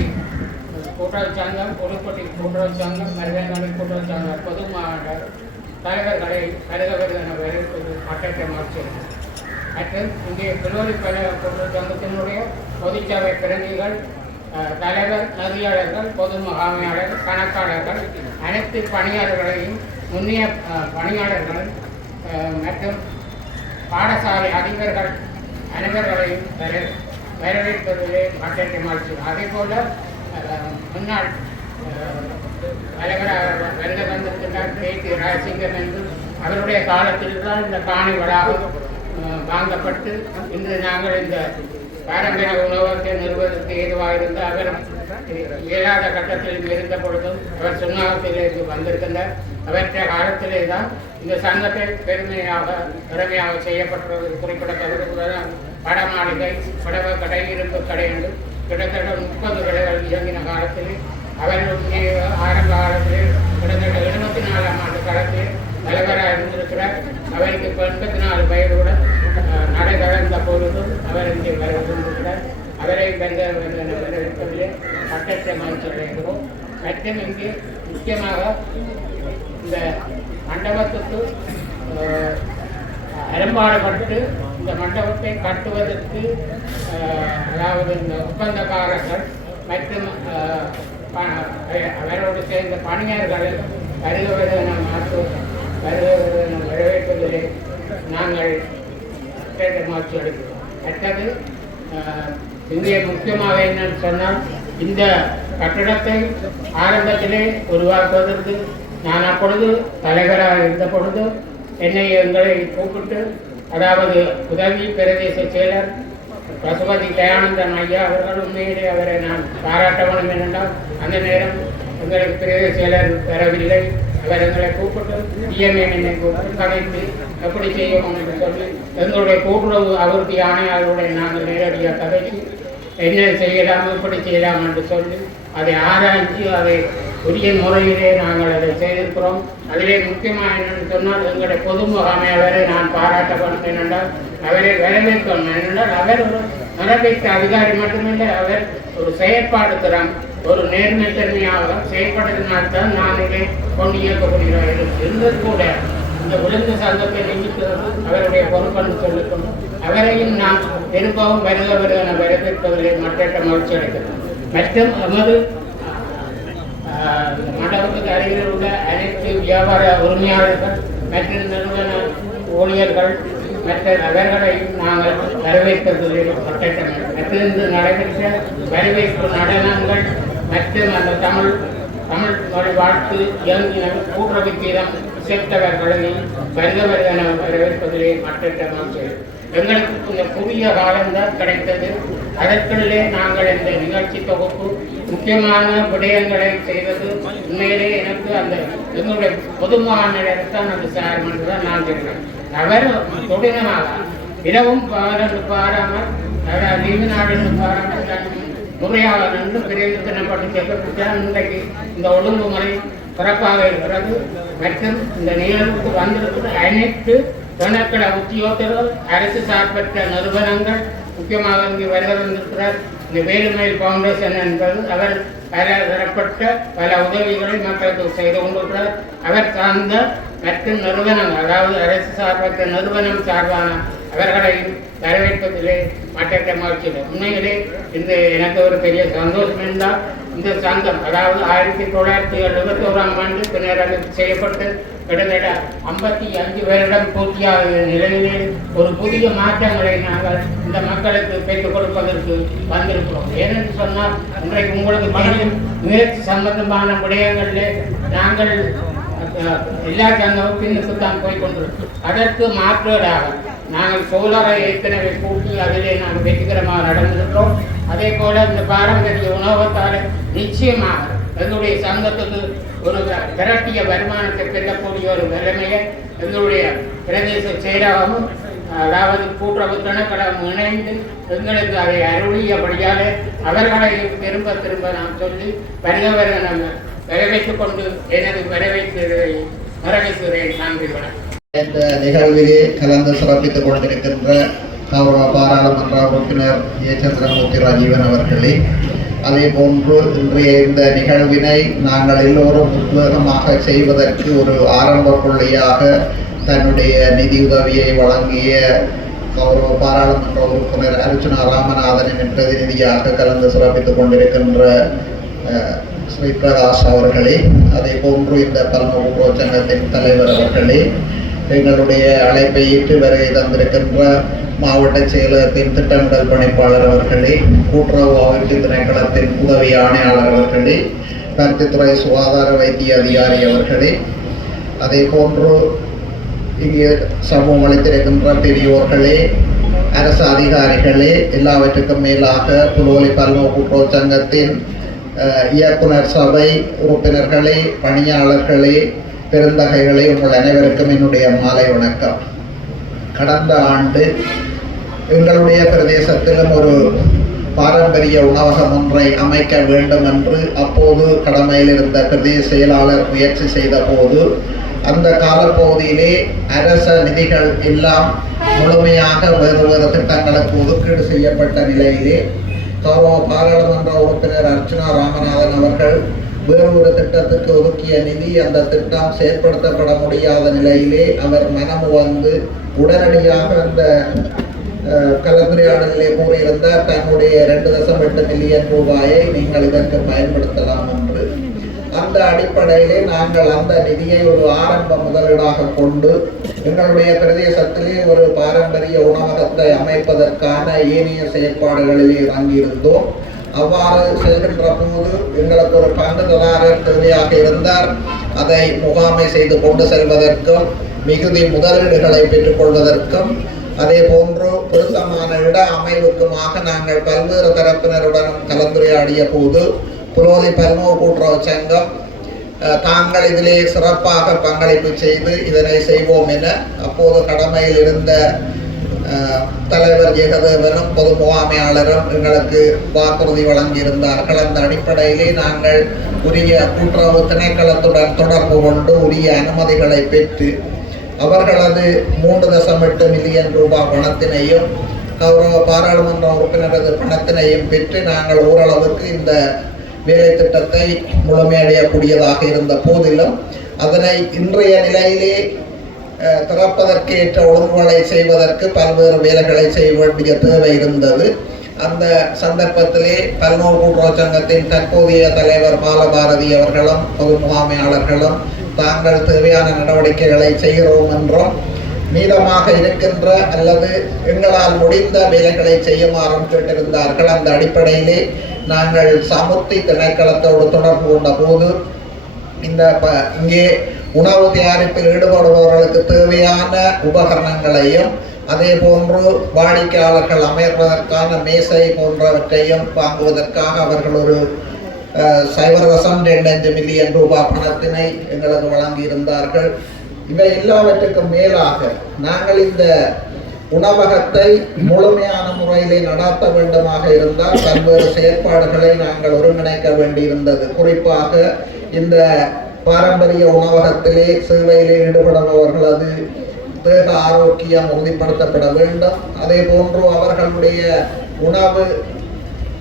கூட்டுறவு சங்கம், புதுப்பட்டி கூட்டுறவு சங்கம், மருதநாடு கூட்டுறவு சங்கம் பொது மாவட்ட தலைவர்களை வரவேற்பது மற்ற மகிழ்ச்சி. மற்றும் இங்கே பில்லோரி கூட்டுறவு சங்கத்தினுடைய பொதுச்சபை பிரதிநிதிகள், தலைவர், நதியாளர்கள், பொது முகாமையாளர், கணக்காளர்கள், அனைத்து பணியாளர்களையும் முன்னிய பணியாளர்கள் மற்றும் பாடசாலை அதிபர்கள் அனைவர்களையும் வரவேற்பதிலே மற்ற மகிழ்ச்சி. அதே போல முன்னாள் தலைவராக வருகை வந்திருக்கின்றார் கே.டி. ராஜசிங்கம் என்று அவருடைய காலத்தில் தான் இந்த காணி வளாகம் வாங்கப்பட்டு இன்று நாங்கள் இந்த பாரம்பரிய உணவகத்தை நிறுவனத்துக்கு ஏதுவாக இருந்து அவர் இயலாத கட்டத்தில் இருந்த பொழுதும் அவர் சுண்ணாகத்திலிருந்து வந்திருக்கின்றார். அவற்றை காலத்திலே தான் இந்த சங்கத்தை பெருமையாக செய்யப்பட்டுள்ளது குறிப்பிடத்தக்கது. வடமாளிகை, படவ கடை, இரும்பு கடை என்று கிட்டத்தட்ட 30 கடைகள் இயங்கின காலத்தில் அவர்களுடைய ஆரம்ப காலத்தில் கிட்டத்தட்ட 74ஆம் ஆண்டு காலத்தில் தலைவராக இருந்திருக்கிறார். அவருக்கு இப்போ 84 வயதுடன் நடை கடந்த பொழுதும் அவர் இங்கே வருகின்றிருக்கிறார். அவரை வரவேற்பதிலே மற்ற மகிழ்ச்சி அடைகிறோம். மற்றும் இங்கே முக்கியமாக இந்த மண்டபத்துக்கு அரும்பாடுபட்டு இந்த மண்டபத்தை கட்டுவதற்கு அதாவது இந்த ஒப்பந்தக்காரர்கள் மற்றும் அவரோடு சேர்ந்த பணியாளர்கள் வருகிறவர்கள் வரவேற்பதிலே நாங்கள் மகிழ்ச்சி அடைகிறோம். அடுத்தது இங்கே முக்கியமாக என்னன்னு சொன்னால் இந்த கட்டிடத்தை ஆரம்பத்திலே உருவாக்குவதற்கு நான் அப்பொழுது தலைவராக இருந்த பொழுது எங்களை கூப்பிட்டு, அதாவது உதவி பிரதேச செயலர் பசுபதி தயானந்தன் ஐயா அவர்கள் உண்மையிலே அவரை நான் பாராட்ட வேண்டும் என்றால் அந்த நேரம் எங்களுக்கு பிரதேச செயலர் பெறவில்லை. அவர் எங்களை கூப்பிட்டு என்னை கூப்பிட்டு கலைத்து எப்படி செய்யணும் என்று சொல்லி எங்களுடைய கூட்டுறவு அபிவிருத்தி ஆணையாளருடைய நாங்கள் நேரடியாக கதைச்சு என்ன செய்யலாம், எப்படி செய்யலாம் என்று சொல்லி அதை ஆராய்ச்சி அதை உரிய முறையிலே நாங்கள் அதை செய்திருக்கிறோம். அதிலே முக்கியமாக என்னென்னு சொன்னால் எங்களுடைய பொது முகாமையாளரை நான் பாராட்ட வேண்டும் என்னென்றால் அவரை வரவேற்கணும். என்னென்றால் அவர் ஒரு நிறைவேற்ற அதிகாரி மட்டுமில்லை, அவர் ஒரு செயற்பாடு திறம், ஒரு நேர்மைத்தன்மையாக செயல்படுத்தினால்தான் நான் இதை கொண்டு இயக்கப்படுகிறார்கள். இருந்தது கூட இந்த விழுந்து சங்கத்தை நியமிக்கிறது அவருடைய பொறுப்பென்று சொல்லிக்கொண்டு அவரையும் நான் திரும்பவும் வருக வரவேற்பதிலே மற்ற மகிழ்ச்சி அடைகிறது. மற்றும் நமது மண்டபத்துக்கு அருகில் உள்ள அனைத்து வியாபார உரிமையாளர்கள் மற்றும் நிறுவன ஊழியர்கள் மற்ற அவர்களையும் நாங்கள் வரவேற்பதிலே மற்ற நடைபெற்ற வரவேற்பு நடனங்கள் மற்றும் அந்த தமிழ் தமிழ் மொழி வாழ்த்து இயங்கின கூட்டுறவு கீதம் சேர்த்தவர்களை வருக வரவேற்பதிலே மற்ற மகிழ்ச்சி. எங்களுக்கு இந்த புதிய காலம்தான் கிடைத்தது. அதற்குள்ளே நாங்கள் இந்த நிகழ்ச்சி தொகுப்பு முக்கியமான விடயங்களை செய்தது. உண்மையிலே எனக்கு அந்த எங்களுடைய பொதுமானதான் அந்த சார் என்று தான் நான் சொல்கிறேன். அவர் தொழிலாக இரவும் பாராமல் லீவு நாடு பாராமல் முறையாக நின்று பிரயோஜனப்பட்டு கேட்கப்பட்டால் இன்றைக்கு இந்த ஒழுங்குமுறை சிறப்பாக இருக்கிறது. மற்றும் இந்த நிகழ்வுக்கு வந்திருக்கிற அனைத்து கணக்கிட உத்தியோகர்கள், அரசு சார்பற்ற நிறுவனங்கள், முக்கியமாக இங்கு வருகிறார் இந்த வேலுமயில் ஃபவுண்டேஷன் என்பது அவர் பல தரப்பட்ட பல உதவிகளை மக்களுக்கு செய்து கொண்டிருக்கிறார். அவர் சார்ந்த மற்ற நிறுவனங்கள், அதாவது அரசு சார்பற்ற நிறுவனம் சார்பான அவர்களை வரவேற்பதிலே மற்ற மகிழ்ச்சியில் உண்மையிலே இந்த எனக்கு ஒரு பெரிய சந்தோஷம் என்றால் இந்த சங்கம் அதாவது 1971ஆம் ஆண்டு பின்னர் செய்யப்பட்டு கிட்டத்தட்ட 55 வருடம் பூர்த்தியாக நிலையிலே ஒரு புதிய மாற்றங்களை நாங்கள் இந்த மக்களுக்கு பெற்றுக் கொடுப்பதற்கு வந்திருக்கிறோம். ஏனென்று சொன்னால் இன்றைக்கு உங்களுக்கு தெரியும் முயற்சி சம்பந்தமான விடயங்களிலே நாங்கள் எல்லா சங்கமும் பின்னுக்குத்தான் போய்கொண்டிருக்கிறோம். அதற்கு மாற்றீடாக நாங்கள் சோலாரை ஏற்கனவே கூட்டி அதிலே நாங்கள் வெற்றிகரமாக நடந்திருக்கிறோம். அதே போல இந்த பாரம்பரிய உணவகத்தால் நிச்சயமாக எங்களுடைய சங்கத்துக்கு ஒரு திரட்டிய வருமானத்தை பெறக்கூடிய ஒரு நிலைமையை எங்களுடைய பிரதேச செயலாகவும் அதாவது கூட்டுறவு திணைக்களம் இணைந்து எங்களுக்கு அதை அருளியபடியாலே அவர்களை திரும்ப திரும்ப நாம் சொல்லி வருக நாங்கள் வரவேற்றுக் கொண்டு எனது வரவேற்கிறதை நிறைவேற்றுகிறேன். நன்றி, வணக்கம். இந்த நிகழ்விலே கலந்து சிறப்பித்துக் கொண்டிருக்கின்ற கௌரவ பாராளுமன்ற உறுப்பினர் ஏ. சந்திரமூர்த்தி ராஜீவன் அவர்களே, அதே போன்று இன்றைய இந்த நிகழ்வினை நாங்கள் எல்லோரும் உத்வேகமாக செய்வதற்கு ஒரு ஆரம்ப புள்ளியாக தன்னுடைய நிதியுதவியை வழங்கிய கௌரவ பாராளுமன்ற உறுப்பினர் அர்ச்சுனா ராமநாதனின் பிரதிநிதியாக கலந்து சிறப்பித்துக் கொண்டிருக்கின்ற ஸ்ரீ பிரகாஷ் அவர்களே, அதே போன்று இந்த பல்ம சங்கத்தின் தலைவர் அவர்களே, எங்களுடைய அழைப்பை ஏற்று வருகை தந்திருக்கின்ற மாவட்ட செயலகத்தின் திட்டமிடல் பணிப்பாளர் அவர்களே, கூட்டுறவு அபிவிருத்தி திணைக்களத்தின் உதவி ஆணையாளர் அவர்களே, பருத்தித்துறை சுகாதார வைத்திய அதிகாரி அவர்களே, அதே போன்று இங்கே சமூகம் அளித்திருக்கின்ற பெரியோர்களே, அரசு அதிகாரிகளே, எல்லாவற்றுக்கும் மேலாக புலோலி பல்ம கூட்டுறவு சங்கத்தின் இயக்குனர் சபை உறுப்பினர்களே, பணியாளர்களே, பெருந்தகைகளே, உங்கள் அனைவருக்கும் என்னுடைய மாலை வணக்கம். கடந்த ஆண்டு எங்களுடைய பிரதேசத்திலும் ஒரு பாரம்பரிய உணவகம் ஒன்றை அமைக்க வேண்டும் என்று அப்போது கடமையில் இருந்த பிரதேச செயலாளர் முயற்சி செய்த போது அந்த காலப்பகுதியிலே அரச நிதிகள் எல்லாம் முழுமையாக வேறு வேறு திட்டங்களுக்கு ஒதுக்கீடு செய்யப்பட்ட நிலையிலே கௌரவ பாராளுமன்ற உறுப்பினர் அர்ச்சுனா ராமநாதன் அவர்கள் வேறு ஒரு திட்டத்துக்கு ஒதுக்கிய நிதி அந்த திட்டம் செயற்படுத்தப்பட முடியாத நிலையிலே அவர் மனம் வந்து உடனடியாக அந்த கலந்துரையாடலிலே கூறியிருந்தார் தன்னுடைய 2.8 மில்லியன் ரூபாயை நீங்கள் இதற்கு பயன்படுத்தலாம் என்று. அந்த அடிப்படையிலே நாங்கள் அந்த நிதியை ஒரு ஆரம்ப முதலீடாக கொண்டு எங்களுடைய பிரதேசத்திலே ஒரு பாரம்பரிய உணவகத்தை அமைப்பதற்கான ஏனைய செயற்பாடுகளிலே இறங்கியிருந்தோம். அவ்வாறு செல்கின்ற போது எங்களுக்கு ஒரு பங்குதாரர் தேவையாக இருந்தார். அதை முகாமை செய்து கொண்டு செல்வதற்கும் மிகுதி முதலீடுகளை பெற்றுக்கொள்வதற்கும் அதே போன்று பொருத்தமான இட அமைவுக்குமாக நாங்கள் பல்வேறு தரப்பினருடன் கலந்துரையாடிய போது புலோலி பல்ம கூட்டுறவு சங்கம் தாங்கள் இதிலே சிறப்பாக பங்களிப்பு செய்து இதனை செய்வோம் என அப்போது கடமையில் இருந்த தலைவர் ஜெகதேவனும் பொது முகாமையாளரும் எங்களுக்கு வாக்குறுதி வழங்கியிருந்தார்கள். அந்த அடிப்படையிலே நாங்கள் உரிய கூட்டுறவு திணைக்களத்துடன் தொடர்பு கொண்டு உரிய அனுமதிகளை பெற்று அவர்களது 3.8 மில்லியன் ரூபாய் பணத்தினையும் கௌரவ பாராளுமன்ற உறுப்பினரது பணத்தினையும் பெற்று நாங்கள் ஓரளவுக்கு இந்த வேலை திட்டத்தை முழுமையடையக்கூடியதாக இருந்த போதிலும் அதனை இன்றைய நிலையிலே திறப்பதற்கு ஏற்ற ஒழுங்குகளை செய்வதற்கு பல்வேறு வேலைகளை செய்ய வேண்டிய தேவை இருந்தது. அந்த சந்தர்ப்பத்திலே பல்ம கூட்டுறவு சங்கத்தின் தற்போதைய தலைவர் பாலபாரதி அவர்களும் பொது முகாமையாளர்களும் தாங்கள் தேவையான நடவடிக்கைகளை செய்கிறோம் என்றும் மீதமாக இருக்கின்ற அல்லது எங்களால் முடிந்த வேலைகளை செய்யுமாறும் கேட்டிருந்தார்கள். அந்த அடிப்படையிலே நாங்கள் சமுர்த்தி திணைக்களத்தோடு தொடர்பு கொண்ட போது இங்கே உணவு தயாரிப்பில் ஈடுபடுபவர்களுக்கு தேவையான உபகரணங்களையும் அதே போன்று வாடிக்கையாளர்கள் அமர்வதற்கான மேசை போன்றவற்றையும் வாங்குவதற்காக அவர்கள் ஒரு 0.25 மில்லியன் ரூபாய் பணத்தினை எங்களுக்கு வழங்கியிருந்தார்கள். இவை எல்லாவற்றுக்கும் மேலாக நாங்கள் இந்த உணவகத்தை முழுமையான முறையிலே நடாத்த வேண்டுமாக இருந்தால் பல்வேறு செயற்பாடுகளை நாங்கள் ஒருங்கிணைக்க வேண்டியிருந்தது. குறிப்பாக இந்த பாரம்பரிய உணவகத்திலே சேவையிலே ஈடுபடுபவர்களது தேக ஆரோக்கியம் உறுதிப்படுத்தப்பட வேண்டும். அதே போன்று அவர்களுடைய உணவு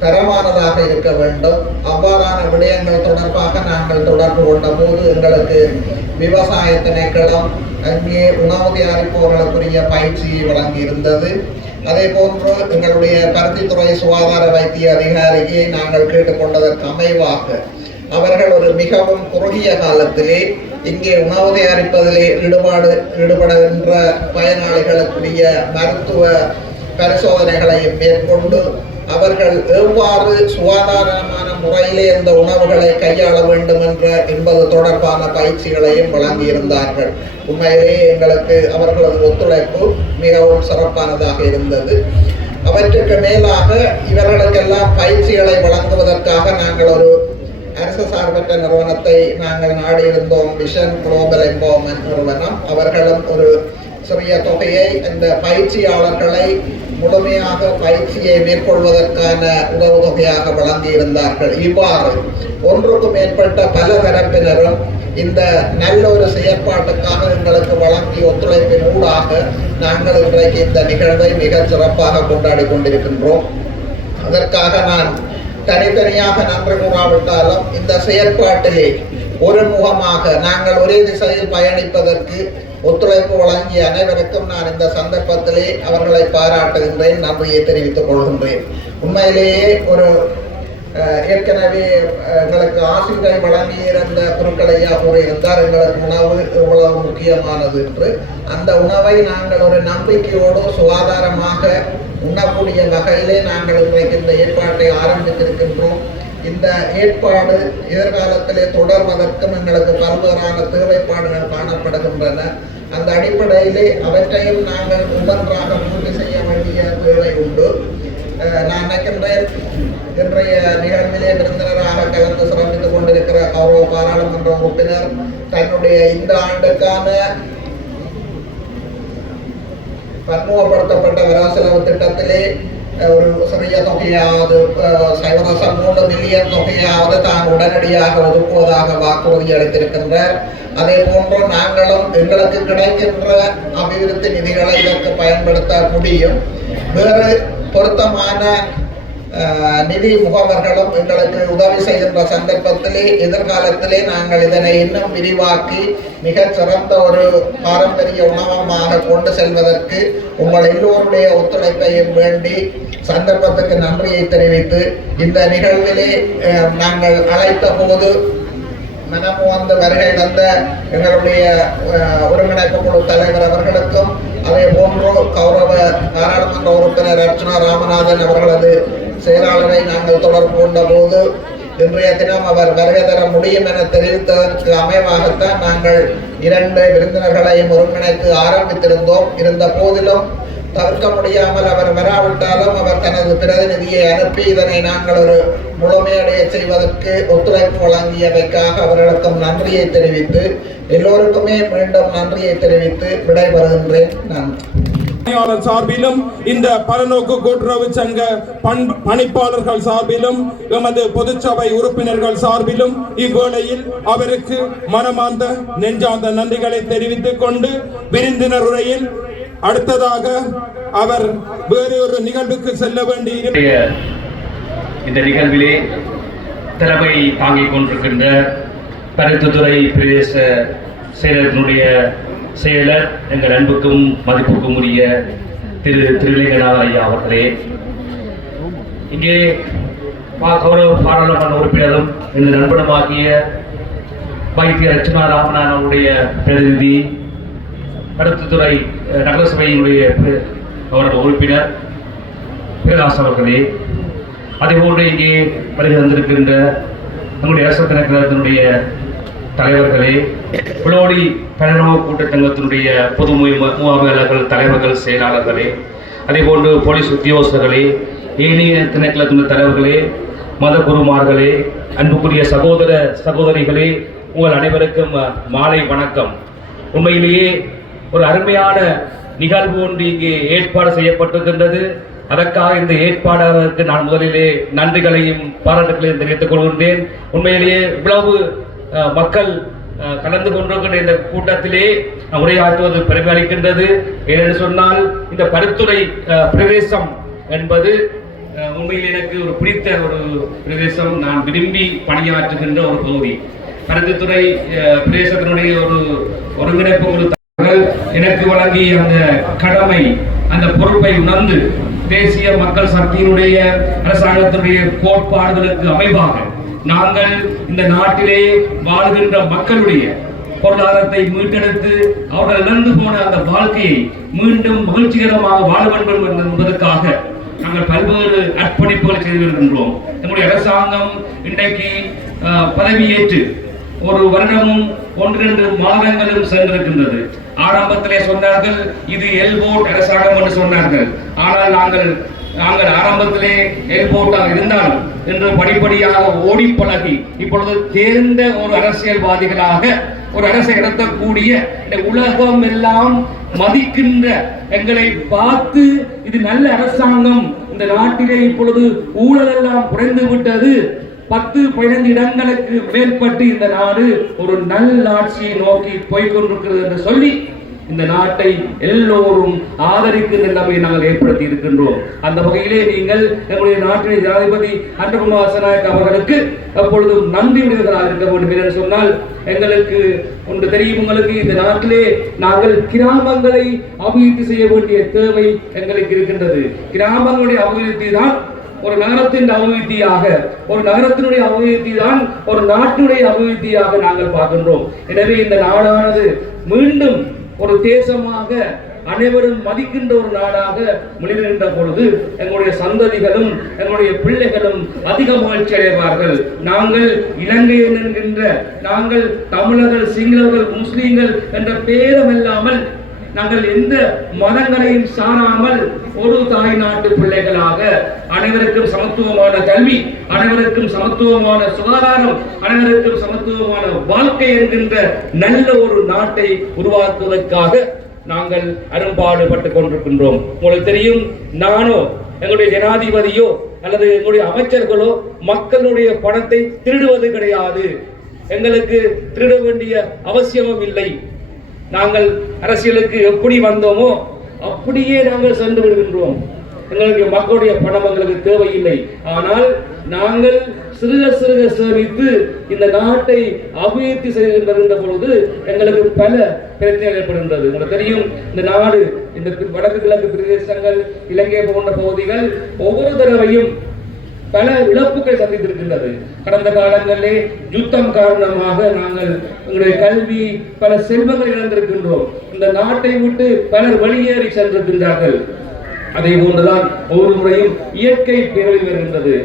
தரமானதாக இருக்க வேண்டும். அவ்வாறான விடயங்கள் தொடர்பாக நாங்கள் தொடர்பு கொண்ட போது எங்களுக்கு விவசாய திணைக்களம் அங்கே உணவு தயாரிப்பவர்களுக்குரிய பயிற்சியை வழங்கியிருந்தது. அதே போன்று எங்களுடைய பருத்தித்துறை சுகாதார வைத்திய அதிகாரியை நாங்கள் கேட்டுக்கொண்டதற்கு அமைவாக அவர்கள் ஒரு மிகவும் குறுகிய காலத்திலே இங்கே உணவு தயாரிப்பதிலே ஈடுபடுகின்ற பயனாளிகளுக்குரிய மருத்துவ பரிசோதனைகளை மேற்கொண்டு அவர்கள் எவ்வாறு சுகாதாரமான முறையிலே இந்த உணவுகளை கையாள வேண்டும் என்பது தொடர்பான பயிற்சிகளையும் வழங்கியிருந்தார்கள். உண்மையிலேயே எங்களுக்கு அவர்களது ஒத்துழைப்பு மிகவும் சிறப்பானதாக இருந்தது. அவற்றுக்கு மேலாக இவர்களுக்கெல்லாம் பயிற்சிகளை வழங்குவதற்காக நாங்கள் ஒரு அரசு சார்பற்ற நிறுவனத்தை நாங்கள் நாடியிருந்தோம். விஷன் குளோபல் எம்பவர்மெண்ட் நிறுவனம். அவர்களும் ஒரு சிறிய தொகையை இந்த பயிற்சியாளர்களை முழுமையாக பயிற்சியை மேற்கொள்வதற்கான உதவுதொகையாக வழங்கியிருந்தார்கள். இவ்வாறு ஒன்றுக்கும் மேற்பட்ட பல தரப்பினரும் இந்த நல்ல ஒரு செயற்பாட்டுக்காக எங்களுக்கு வழங்கிய ஒத்துழைப்பின் ஊடாக நாங்கள் இன்றைக்கு இந்த நிகழ்வை மிக சிறப்பாக கொண்டாடி கொண்டிருக்கின்றோம். அதற்காக நான் தனித்தனியாக நன்றி கூறாவிட்டாலும் இந்த செயற்பாட்டிலே ஒருமுகமாக நாங்கள் ஒரே திசையில் பயணிப்பதற்கு ஒத்துழைப்பு வழங்கிய அனைவருக்கும் நான் இந்த சந்தர்ப்பத்திலே அவர்களை பாராட்டுகின்றேன், நன்றியை தெரிவித்துக் கொள்கின்றேன். உண்மையிலேயே ஒரு ஏற்கனவே எங்களுக்கு ஆசிரியரை வழங்கியிருந்த குருக்களையா கூறியிருந்தார் எங்களுக்கு உணவு எவ்வளவு முக்கியமானது என்று. அந்த உணவை நாங்கள் ஒரு நம்பிக்கையோடு சுகாதாரமாக உண்ணக்கூடிய வகையிலே நாங்கள் இன்றைக்கு இந்த ஏற்பாட்டை ஆரம்பித்திருக்கின்றோம். இந்த ஏற்பாடு எதிர்காலத்திலே தொடர்வதற்கும் எங்களுக்கு பல்வேறான தேவைப்பாடுகள் காணப்படுகின்றன. அந்த அடிப்படையிலே அவற்றையும் நாங்கள் ஒவ்வொன்றாக பூர்த்தி செய்ய வேண்டிய தேவை உண்டு. நான் நினைக்கின்றேன் இன்றைய நிகழ்விலே விருந்தினராக கலந்து சிறப்பித்துக் கொண்டிருக்கிற கௌரவ பாராளுமன்ற உறுப்பினர் தன்னுடைய இந்த ஆண்டுக்கான பன்முகப்படுத்தப்பட்ட வரவு செலவு திட்டத்திலே ஒரு சிறிய தொகையாவது 0.3 மில்லியன் தொகையாவது தான் உடனடியாக ஒதுக்குவதாக வாக்குறுதி அளித்திருக்கின்றார். அதே போன்று நாங்களும் எங்களுக்கு கிடைக்கின்ற அபிவிருத்தி நிதிகளை இதற்கு பயன்படுத்த முடியும். வேறு பொருத்தமான நிதி முகவர்களும் எங்களுக்கு உதவி செய்கின்ற சந்தர்ப்பத்திலே எதிர்காலத்திலே நாங்கள் இதனை இன்னும் விரிவாக்கி மிகச் சிறந்த ஒரு பாரம்பரிய உணவகமாக கொண்டு செல்வதற்கு உங்கள் எல்லோருடைய ஒத்துழைப்பையும் வேண்டி சந்தர்ப்பத்துக்கு நன்றியை தெரிவித்து இந்த நிகழ்விலே நாங்கள் அழைத்த போது மனமு வந்து வருகை வந்த எங்களுடைய ஒருங்கிணைப்பு குழு தலைவர் அவர்களுக்கும் அதே போன்று கௌரவ பாராளுமன்ற உறுப்பினர் அர்ச்சனா ராமநாதன் அவர்களது செயலாளரை நாங்கள் தொடர்பு கொண்ட போது இன்றைய தினம் அவர் வருகை தர முடியும் என தெரிவித்ததற்கு அமைவாகத்தான் நாங்கள் 2 விருந்தினர்களையும் ஒருங்கிணைத்து ஆரம்பித்திருந்தோம். இருந்த போதிலும் தவிர்க்க முடியாமல் அவர் வராவிட்டாலும் அவர் தனது பிரதிநிதியை அனுப்பி இதனை நாங்கள் ஒரு முழுமையடைய செய்வதற்கு ஒத்துழைப்பு வழங்கியமைக்காக அவர்களுக்கும் நன்றியை தெரிவித்து எல்லோருக்குமே மீண்டும் நன்றியை தெரிவித்து விடைபெறுகின்றேன். நன்றி. பணியாளர் சார்பிலும் இந்த பரநோக்கு கூட்டுறவு சங்க பணிப்பாளர்கள் சார்பிலும் எமது பொதுச்சபை உறுப்பினர்கள் சார்பிலும் இவ்வேளையில் அவருக்கு மனமார்ந்த நெஞ்சார்ந்த நன்றிகளை தெரிவித்துக் கொண்டு விருந்தினர் உரையில் அடுத்ததாக அவர் வேறு ஒரு நிகழ்வுக்கு செல்ல வேண்டி இந்த நிகழ்விலே தலைமை தாங்கிக் கொண்டிருக்கின்ற பருத்தித்துறை பிரதேச செயலகத்தினுடைய செயலர் எங்கள் அன்புக்கும் மதிப்புக்கும் உரிய திருலிங்கநாதன் ஐயா அவர்களே, இங்கே கௌரவ பாராளுமன்ற உறுப்பினரும் எனது நண்பனுமாகிய வைத்திய அர்ச்சனா ராமநாதன் அவருடைய பிரதிநிதி, பருத்தித்துறை நகரசபையினுடைய கௌரவ உறுப்பினர் பிரகாஷ் அவர்களே, அதேபோன்று இங்கே வருகை வந்திருக்கின்ற நம்முடைய அரசு திணைக்களத்தினுடைய தலைவர்களே, புலோடி பலனோ கூட்டச்சங்கத்தினுடைய பொது முகாமையாளர்கள், தலைவர்கள், செயலாளர்களே, அதேபோன்று போலீஸ் உத்தியோகஸ்தர்களே, ஏனைய திணைக்களத்தின் தலைவர்களே, மத குருமார்களே, அன்புக்குரிய சகோதர சகோதரிகளே, உங்கள் அனைவருக்கும் மாலை வணக்கம். உண்மையிலேயே ஒரு அருமையான நிகழ்வு ஒன்று இங்கே ஏற்பாடு செய்யப்பட்டிருக்கின்றது. அதற்காக இந்த ஏற்பாடாளருக்கு நான் முதலிலே நன்றிகளையும் பாராட்டுகளையும் தெரிவித்துக் கொள்கின்றேன். உண்மையிலேயே இவ்வளவு மக்கள் கலந்து கொண்டிருக்கின்ற இந்த கூட்டத்திலே உரையாற்றுவது பெருமை அளிக்கின்றது. ஏனென்று சொன்னால் இந்த பருத்துறை பிரதேசம் என்பது உண்மையில் எனக்கு ஒரு பிடித்த ஒரு பிரதேசம். நான் விரும்பி பணியாற்றுகின்ற ஒரு பகுதி. பருத்தித்துறை பிரதேசத்தினுடைய ஒரு ஒருங்கிணைப்பு கொடுத்தார்கள். எனக்கு வழங்கிய அந்த கடமை, அந்த பொறுப்பை உணர்ந்து தேசிய மக்கள் சக்தியினுடைய அரசாங்கத்தினுடைய கோட்பாடுகளுக்கு அமைவாக நாங்கள் இந்த நாட்டிலே வாழ்கின்ற மக்களுடைய பொருளாதாரத்தை மீட்டெடுத்து அவர்கள் இழந்து போன அந்த வாழ்க்கையை மீண்டும் மகிழ்ச்சிகரமாக வாழ வேண்டும் என்பதற்காக நாங்கள் பல்வேறு அர்ப்பணிப்புகளை செய்து வருகின்றோம். நம்முடைய அரசாங்கம் இன்றைக்கு பதவியேற்று ஒரு வருடமும் 1-2 மாதங்களும் சென்றிருக்கின்றது. ஆரம்பத்திலே சொன்னார்கள் இது எல்போர்ட் அரசாங்கம் என்று சொன்னார்கள். ஆனால் நாங்கள் ஆரம்பத்திலே எல்போர்ட்டாக இருந்தாலும் என்று படிப்படியாக ஓடி பழகி இப்பொழுது தேர்ந்த ஒரு அரசியல்வாதிகளாக ஒரு அரசை நடத்தக்கூடிய இந்த உலகம் எல்லாம் மதிக்கின்ற எங்களை பார்த்து இது நல்ல அரசாங்கம், இந்த நாட்டிலே இப்பொழுது ஊழல் எல்லாம் குறைந்து விட்டது, 10-15 இடங்களுக்கு மேற்பட்டு இந்த நாடு ஒரு நல்லாட்சியை நோக்கி போய்கொண்டிருக்கிறது என்று சொல்லி இந்த நாட்டை எல்லோரும் ஆதரிக்கின்ற நிலைமையை நாங்கள் ஏற்படுத்தி இருக்கின்றோம். அந்த வகையிலே நீங்கள் நம்முடைய நாட்டின் ஜனாதிபதி அன்றகுமார் திசாநாயக்க அவர்களுக்கு எப்பொழுதும் நன்றி உடையவர்களாக இருக்க வேண்டும். என்று சொன்னால் எங்களுக்கு ஒன்று தெரியும், உங்களுக்கு இந்த நாட்டிலே நாங்கள் கிராமங்களை அபிவிருத்தி செய்ய வேண்டிய தேவை எங்களுக்கு இருக்கின்றது. கிராமங்களுடைய அபிவிருத்தி தான் ஒரு நகரத்தின் அபிவிருத்தியாக, ஒரு நகரத்தினுடைய அபிவிருத்தி தான் ஒரு நாட்டினுடைய அபிவிருத்தியாக நாங்கள் பார்க்கின்றோம். எனவே இந்த நாடானது மீண்டும் ஒரு தேசமாக அனைவரும் மதிக்கின்ற ஒரு நாடாக மிளிர்கின்ற பொழுது எங்களுடைய சந்ததிகளும் எங்களுடைய பிள்ளைகளும் அதிக மகிழ்ச்சி அடைவார்கள். நாங்கள் இலங்கையன் என்கின்ற நாங்கள் தமிழர்கள், சிங்களர்கள், முஸ்லீம்கள் என்ற பேரம் இல்லாமல் நாங்கள் எந்த மதங்களையும் சாராமல் ஒரு தாய் நாட்டு பிள்ளைகளாக அனைவருக்கும் சமத்துவமான கல்வி, அனைவருக்கும் சமத்துவமான சுகாதாரம், அனைவருக்கும் சமத்துவமான வாழ்க்கை என்கின்ற நல்ல ஒரு நாட்டை உருவாக்குவதற்காக நாங்கள் அரும்பாடுபட்டுக் கொண்டிருக்கின்றோம். உங்களுக்கு தெரியும், நானோ எங்களுடைய ஜனாதிபதியோ அல்லது எங்களுடைய அமைச்சர்களோ மக்களுடைய பணத்தை திருடுவது கிடையாது. எங்களுக்கு திருட வேண்டிய அவசியமும் இல்லை. நாங்கள் அரசியலுக்கு எப்படி வந்தோமோ அப்படியே நாங்கள் சென்று விடுகின்றோம். எங்களுக்கு மக்களுடைய பணம் எங்களுக்கு தேவையில்லை. ஆனால் நாங்கள் சிறுக சிறுக சேமித்து இந்த நாட்டை அபிவிருத்தி செய்கின்ற பொழுது எங்களுக்கு பல பிரச்சனைகள் ஏற்படுகின்றது. உங்களுக்கு தெரியும், இந்த நாடு, இந்த வடக்கு கிழக்கு பிரதேசங்கள், இலங்கை போன்ற பகுதிகள் ஒவ்வொரு தடவையும் பல இழப்புகள் சந்தித்திருக்கின்றது. கடந்த காலங்களிலே யுத்தம் காரணமாக நாங்கள் எங்களுடைய கல்வி, பல செல்வங்கள் இழந்திருக்கின்றோம். இந்த நாட்டை விட்டு பலர் வெளியேறி சென்றிருக்கின்றார்கள். அதே போன்றுதான் ஒவ்வொரு முறையும் இயற்கை பேரழிவு வருகின்றது.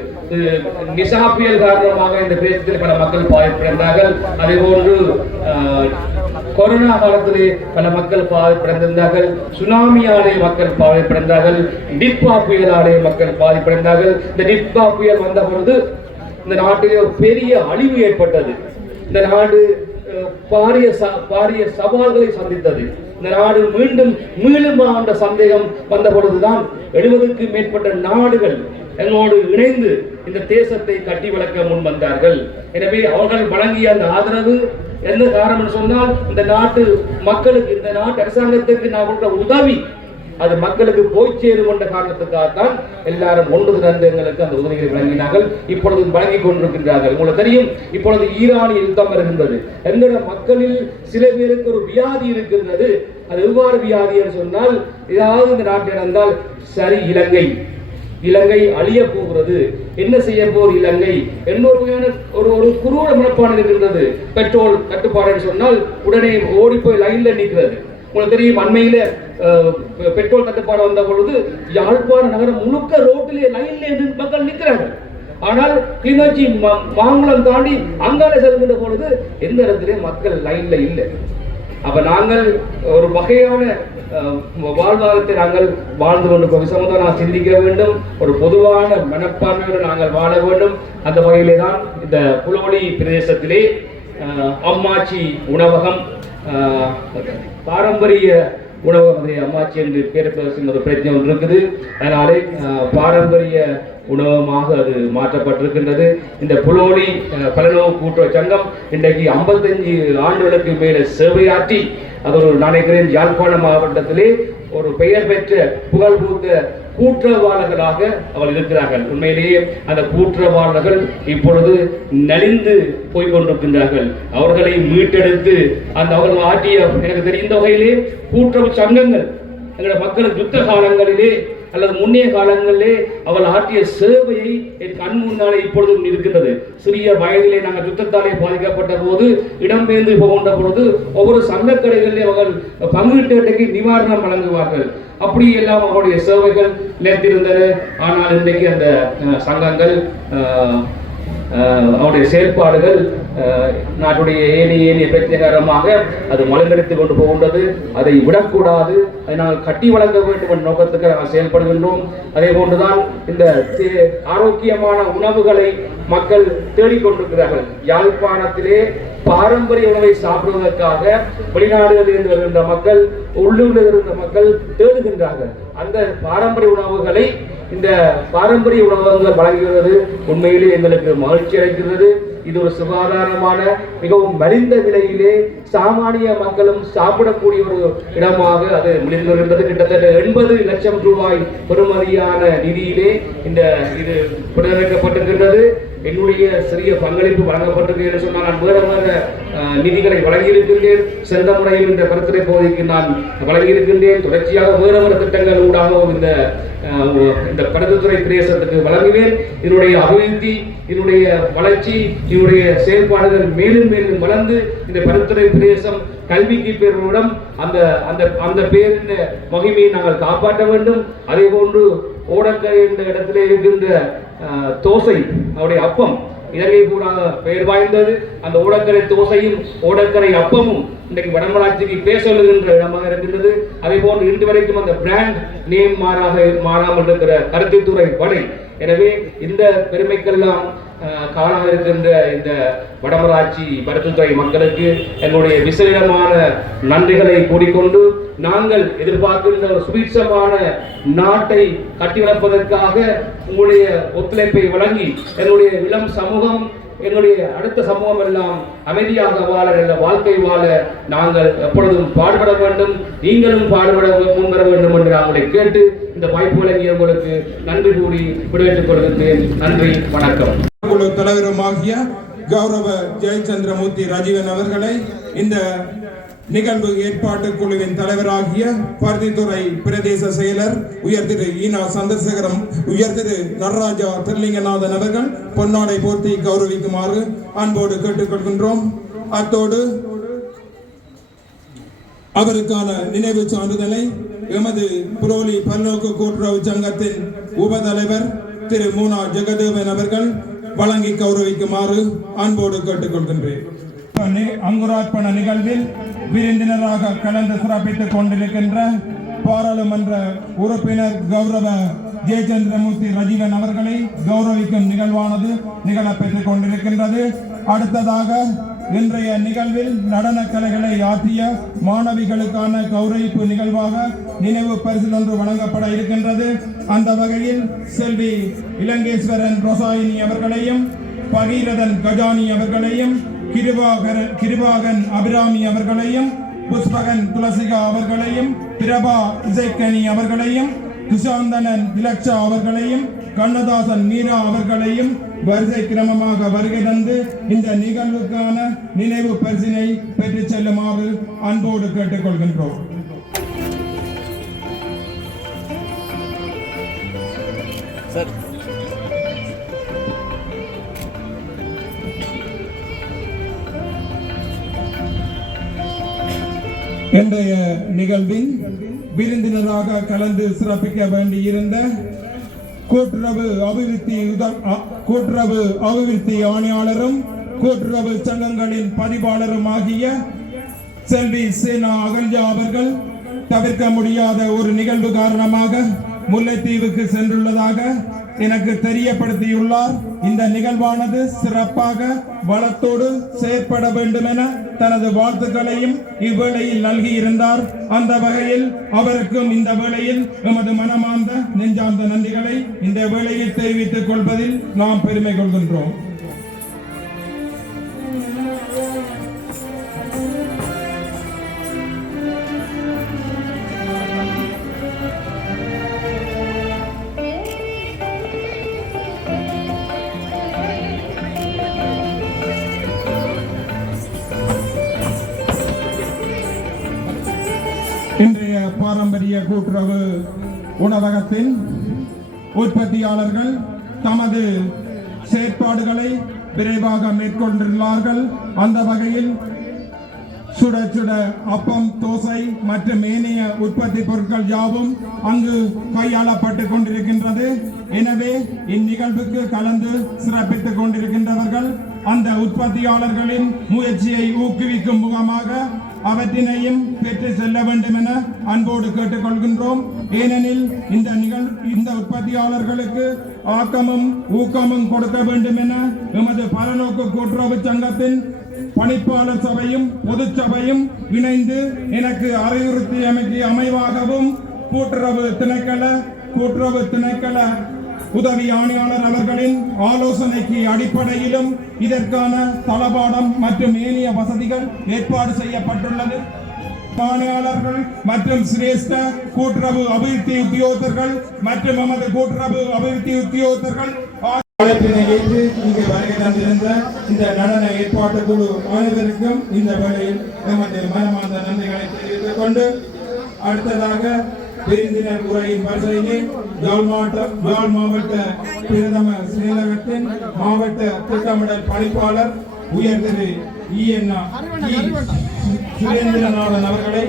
நிசா புயல் காரணமாக இந்த பிரதேசத்தில் பல மக்கள் பாதிப்படைந்தார்கள். அதே போன்று கொரோனா காலத்திலே பல மக்கள் பாதிப்படைந்தார்கள். சுனாமியாலே மக்கள் பாதிப்படைந்தார்கள். டிப்பா புயலாலே மக்கள் பாதிப்படைந்தார்கள். இந்த டிப்பா புயல் வந்த பொழுது இந்த நாட்டிலே ஒரு பெரிய அழிவு ஏற்பட்டது. இந்த நாடு பாரிய சவால்களை சந்தித்தது. இந்த நாடு மீண்டும் என்ற சந்தேகம் வந்த பொழுதுதான் 70க்கும் மேற்பட்ட நாடுகள் எங்களோடு இணைந்து இந்த தேசத்தை கட்டி வளர்க்க முன் வந்தார்கள். எனவே அவர்கள் வழங்கிய அந்த ஆதரவு என்ன காரணம் சொன்னால், இந்த நாட்டு மக்களுக்கு, இந்த நாட்டு அரசாங்கத்துக்கு நான் கொடுத்த உதவி அது மக்களுக்கு போய் சேரும் என்ற காரணத்துக்காகத்தான் எல்லாரும் ஒன்று திரண்டு எங்களுக்கு அந்த உதவிகளை வழங்கினார்கள். இப்பொழுது வழங்கிக் கொண்டிருக்கின்றார்கள். உங்களுக்கு தெரியும், இப்பொழுது ஈரானிய யுத்தம் வருகின்றது. எங்களுடைய மக்களில் சில பேருக்கு ஒரு வியாதி இருக்கின்றது. அது எவ்வாறு வியாதி என்று சொன்னால், ஏதாவது இந்த நாட்டில் நடந்தால் சரி, இலங்கை அழிய போகிறது, என்ன செய்ய போர் இலங்கை என்னொரு ஒரு குரூர மனப்பாடு இருக்கின்றது. பெட்ரோல் தட்டுப்பாடு சொன்னால் உடனே ஓடி போய் லைன்ல நிற்கிறது. உங்களுக்கு தெரியும், அண்மையில பெட்ரோல் தட்டுப்பாடு வந்த பொழுது யாழ்ப்பாண நகரம் முழுக்க ரோட்டிலே லைன்ல மக்கள் நிற்கிறார்கள். ஆனால் கிளிநொச்சி மாங்குளம் தாண்டி அங்காலே செல்கின்ற பொழுது எந்த இடத்திலே மக்கள் லைன்ல இல்லை. அப்ப நாங்கள் ஒரு வகையான வாழ்வாதாரத்தை நாங்கள் வாழ்ந்து கொண்டு சமுதாயம் நான் சிந்திக்க வேண்டும். ஒரு பொதுவான மனப்பான்மையோடு நாங்கள் வாழ வேண்டும். அந்த வகையிலே தான் இந்த புலோலி பிரதேசத்திலே அம்மாச்சி உணவகம், பாரம்பரிய உணவகம், அம்மாச்சி என்று பேர் ஒரு பிரச்சனை ஒன்று இருக்குது. அதனாலே பாரம்பரிய உணவகமாக அது மாற்றப்பட்டிருக்கின்றது. இந்த புலோலி பலனோவு கூட்டுறவு சங்கம் இன்றைக்கு 55 ஆண்டுகளுக்கு மேலே சேவையாற்றி அது ஒரு நினைக்கிறேன் யாழ்ப்பாணம் மாவட்டத்திலே ஒரு பெயர் பெற்ற புகழ் பூத்த கூட்டுறவாளர்களாக அவர்கள் இருக்கிறார்கள். உண்மையிலேயே அந்த கூட்டுறவாளர்கள் இப்பொழுது நலிந்து போய்கொண்டிருக்கின்றார்கள். அவர்களை மீட்டெடுத்து அந்த அவர்கள் ஆற்றிய எனக்கு தெரிந்த வகையிலே கூட்டுறவு சங்கங்கள் எங்களுடைய மக்கள் யுத்த காலங்களிலே அல்லது முன்னைய காலங்களிலே அவள் ஆற்றிய சேவையை என் கண் முன்னாலே இப்பொழுதும் இருக்கின்றது. சிறிய வயதிலே நாங்கள் யுத்தத்தாலே பாதிக்கப்பட்ட போது இடம்பெயர்ந்து போகின்ற பொழுது ஒவ்வொரு சங்கக்கடைகளிலே அவர்கள் பங்கீட்டு நிவாரணம் வழங்குவார்கள். அப்படி எல்லாம் அவருடைய சேவைகள் நிலைத்திருந்தது. ஆனால் இன்றைக்கு அந்த சங்கங்கள் அவருடைய செயற்பாடுகள் நாட்டுடைய ஏனைய பிரச்சனைகரமாக அது மலர்ந்தெடுத்து கொண்டு போகின்றது. அதை விடக்கூடாது, அதை நாங்கள் கட்டி வழங்க வேண்டும் என்ற நோக்கத்துக்கு நாங்கள் செயல்படுகின்றோம். அதே போன்றுதான் இந்த ஆரோக்கியமான உணவுகளை மக்கள் தேடிக்கொண்டிருக்கிறார்கள். யாழ்ப்பாணத்திலே பாரம்பரிய உணவை சாப்பிடுவதற்காக வெளிநாடுகளில் இருந்து வருகின்ற மக்கள், உள்ளூரில் இருந்த மக்கள் தேடுகின்றார்கள். அந்த பாரம்பரிய உணவுகளை இந்த பாரம்பரிய உணவகங்கள் வழங்குகிறது உண்மையிலே எங்களுக்கு மகிழ்ச்சி அளிக்கிறது. இது ஒரு சுகாதாரமான மிகவும் மலிந்த விலையிலே சாமானிய மக்களும் சாப்பிடக்கூடிய ஒரு இடமாக அது முடிந்திருக்கின்றது. கிட்டத்தட்ட 80 லட்சம் ரூபாய் பெறுமதியான நிதியிலே இது புனரமைக்கப்பட்டிருக்கின்றது. என்னுடைய சிறிய பங்களிப்பு வழங்கப்பட்டிருக்கு என்று சொன்னால் நான் வேறு நிதிகளை வழங்கியிருக்கின்றேன். சென்ற முறையில் இந்த கருத்துரை பகுதிக்கு நான் வழங்கியிருக்கின்றேன். தொடர்ச்சியாக வேறு திட்டங்கள் ஊடாகவும் இந்த படகுத்துறை பிரதேசத்துக்கு வழங்குவேன். இதனுடைய அபிவிருத்தி, இதனுடைய வளர்ச்சி, இதனுடைய செயல்பாடுகள் மேலும் மேலும் வளர்ந்து இந்த படகுத்துறை பிரதேசம் கல்விக்கு பெறுவதுடன் அந்த பேரின் மகிமையை நாங்கள் காப்பாற்ற வேண்டும். அதே போன்று ஓடக்கரை என்ற இடத்திலே இருக்கின்ற தோசை, அவருடைய அப்பம் இலங்கை கூடாக பெயர் வாய்ந்தது. அந்த ஓடக்கரை தோசையும் ஓடக்கரை அப்பமும் இன்றைக்கு வடமராட்சிக்கு பேச சொல்லுகின்ற இடமாக இருக்கின்றது. அதே போன்று இன்று வரைக்கும் அந்த பிராண்ட் நேம் மாறாமல் இருக்கிற கருத்துத்துறை வடை. எனவே இந்த பெருமைக்கெல்லாம் காணாமல் இருக்கின்ற இந்த வடமராட்சி பருத்துத்துறை மக்களுக்கு என்னுடைய விசேடமான நன்றிகளை கூறிக்கொண்டு நாங்கள் எதிர்பார்க்கின்ற சுபீட்சமான நாட்டை கட்டியெழுப்பதற்காக உங்களுடைய ஒத்துழைப்பை வழங்கி என்னுடைய இளம் சமூகம், என்னுடைய அடுத்த சமூகம் எல்லாம் அமைதியாக வாழ, வாழ்க்கை வாழ நாங்கள் எப்பொழுதும் பாடுபட வேண்டும். நீங்களும் பாடுபட முன்வர வேண்டும் என்று அவங்களை கேட்டு இந்த வாய்ப்பு வழங்கிய உங்களுக்கு நன்றி கூறி விடைபெற்றுக் கொள்கின்றேன். நன்றி, வணக்கம். குழு தலைவருமாகிய கௌரவ ஜெயச்சந்திரமூர்த்தி ராஜீவன் அவர்களை இந்த நிகழ்வு ஏற்பாட்டு குழுவின் தலைவராகிய பருத்தித்துறை பிரதேச செயலர் உயர் திரு ஈனா சந்திரசேகரம், உயர் திரு நடராஜா திருலிங்கநாதன் அவர்கள் பொன்னாடை போர்த்தி கௌரவிக்குமாறு அன்போடு கேட்டுக்கொள்கின்றோம். அத்தோடு அவருக்கான நினைவு சான்றிதழை எமது புலோலி பல்நோக்கு கூட்டுறவு சங்கத்தின் உபதலைவர் திரு மூனா ஜெகதேவன் அவர்கள் வழங்கி கௌரவிக்குமாறு அன்போடு கேட்டுக்கொள்கின்றேன். அங்குரார்ப்பண நிகழ்வில் விருந்தினராக கலந்து சிறப்பித்துக் கொண்டிருக்கின்ற பாராளுமன்ற உறுப்பினர் கௌரவ ஜெயச்சந்திரமூர்த்தி ராஜீவன் அவர்களை கௌரவிக்கும் நிகழ்வானது நிகழப்பெற்றுக் கொண்டிருக்கின்றது. அடுத்ததாக இன்றைய நிகழ்வில் நடன கலைகளை ஆற்றிய மாணவிகளுக்கான கௌரவிப்பு நிகழ்வாக நினைவு பரிசு ஒன்று வழங்கப்பட இருக்கின்றது. அந்த வகையில் செல்வி இலங்கேஸ்வரன் ரொசாயினி அவர்களையும், பகீரதன் கஜானி அவர்களையும், கிருபாகன் அபிராமி அவர்களையும், புஷ்பகன் துளசிகா அவர்களையும், பிரபா இசைக்கனி அவர்களையும், துஷாந்தனன் திலக்ஷா அவர்களையும், கண்ணதாசன் மீரா அவர்களையும் வரிசை கிரமமாக வருகை தந்து இந்த நிகழ்வுக்கான நினைவு பரிசினை பெற்றுச் செல்லுமாறு அன்போடு கேட்டுக்கொள்கின்றோம். இன்றைய நிகழ்வின் விருந்தினராக கலந்து சிறப்பிக்க வேண்டியிருந்த கூட்டுறவு அபிவிருத்தி ஆணையாளரும் கூட்டுறவு சங்கங்களின் பதிவாளரும் ஆகிய செல்வி சேனா அகல்யா அவர்கள் தவிர்க்க முடியாத ஒரு நிகழ்வு காரணமாக முல்லைத்தீவுக்கு சென்றுள்ளதாக எனக்கு தெரியப்படுத்தியுள்ளார். இந்த நிகழ்வானது சிறப்பாக வளத்தோடு செயற்பட வேண்டும் என தனது வாழ்த்துக்களையும் இவ்வேளையில் நல்கியிருந்தார். அந்த வகையில் அவருக்கும் இந்த வேளையில் எமது மனமார்ந்த நெஞ்சார்ந்த நன்றிகளை இந்த வேளையில் தெரிவித்துக் கொள்வதில் நாம் பெருமை கொள்கின்றோம். இன்றைய பாரம்பரிய கூட்டுறவு உணவகத்தின் உற்பத்தியாளர்கள் தமது செயற்பாடுகளை விரைவாக மேற்கொண்டுள்ளார்கள். அந்த வகையில் சுட சுட அப்பம், தோசை மற்றும் ஏனைய உற்பத்தி பொருட்கள் யாவும் அங்கு கையாளப்பட்டு கொண்டிருக்கின்றது. எனவே இந்நிகழ்வுக்கு கலந்து சிறப்பித்துக் கொண்டிருக்கின்றவர்கள் அந்த உற்பத்தியாளர்களின் முயற்சியை ஊக்குவிக்கும் முகமாக அவற்றினையும் பெற்று செல்ல வேண்டும் என அன்போடு கேட்டுக்கொள்கின்றோம். ஏனெனில் இந்த உற்பத்தியாளர்களுக்கு ஆக்கமும் ஊக்கமும் கொடுக்க வேண்டும் என எமது பலநோக்கு கூட்டுறவு சங்கத்தின் பணிப்பாளர் சபையும் பொது சபையும் இணைந்து எனக்கு அறிவுறுத்தி அமைவாகவும் கூட்டுறவு திணைக்கள உதவி ஆணையாளர் அவர்களின் ஆலோசனைக்கு அடிப்படையிலும் இதற்கான தளபாடம் மற்றும் ஏனைய வசதிகள் ஏற்பாடு செய்யப்பட்டுள்ளது. ஆணையாளர்கள் மற்றும் சிரேஷ்ட கூட்டுறவு அபிவிருத்தி உத்தியோகத்தர்கள் மற்றும் நமது கூட்டுறவு அபிவிருத்தி உத்தியோகத்தர்கள் ஏற்று இங்கு வருகை தந்திருந்த இந்த நடன ஏற்பாட்டு குழு அனைவருக்கும் இந்த வேளையில் எமது மனமார்ந்த நன்றிகளை தெரிவித்துக் கொண்டு அடுத்ததாக விருந்தினர் உரையின் வரிசையிலே யாழ் மாவட்ட பிரதம செயலகத்தின் மாவட்ட திட்டமிடல் பணிப்பாளர் உயர் திரு சுரேந்திரநாதன் அவர்களை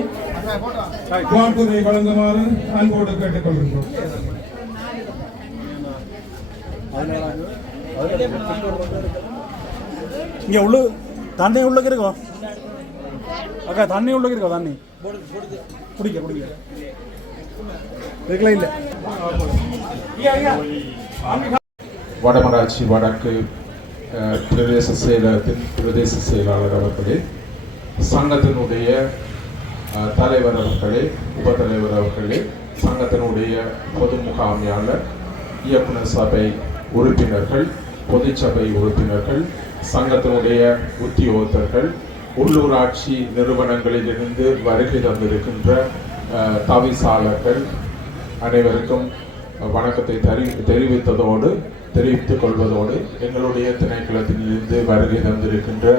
வாழ்த்துரை வழங்குமாறு அன்போடு கேட்டுக்கொள்கின்றோம். இங்கே உள்ள தண்ணி உள்ளக்கு இருக்கோம் அக்கா, தண்ணி உள்ளக்கு இருக்கோ, தண்ணி குடிக்க இருக்கல இல்லை. வடமராட்சி வடக்கு பிரதேச செயலகத்தின் பிரதேச செயலாளர் அவர்களே, சங்கத்தினுடைய தலைவர் அவர்களே, உபத்தலைவர் அவர்களே, சங்கத்தினுடைய பொது முகாமையாளர், இயக்குனர் சபை உறுப்பினர்கள், பொதுச்சபை உறுப்பினர்கள், சங்கத்தினுடைய உத்தியோகத்தர்கள், உள்ளூராட்சி நிறுவனங்களிலிருந்து வருகை தந்திருக்கின்ற தவிசாளர்கள் அனைவருக்கும் வணக்கத்தை தெரிவித்துக் கொள்வதோடு எங்களுடைய திணைக்களத்திலிருந்து வருகை தந்திருக்கின்ற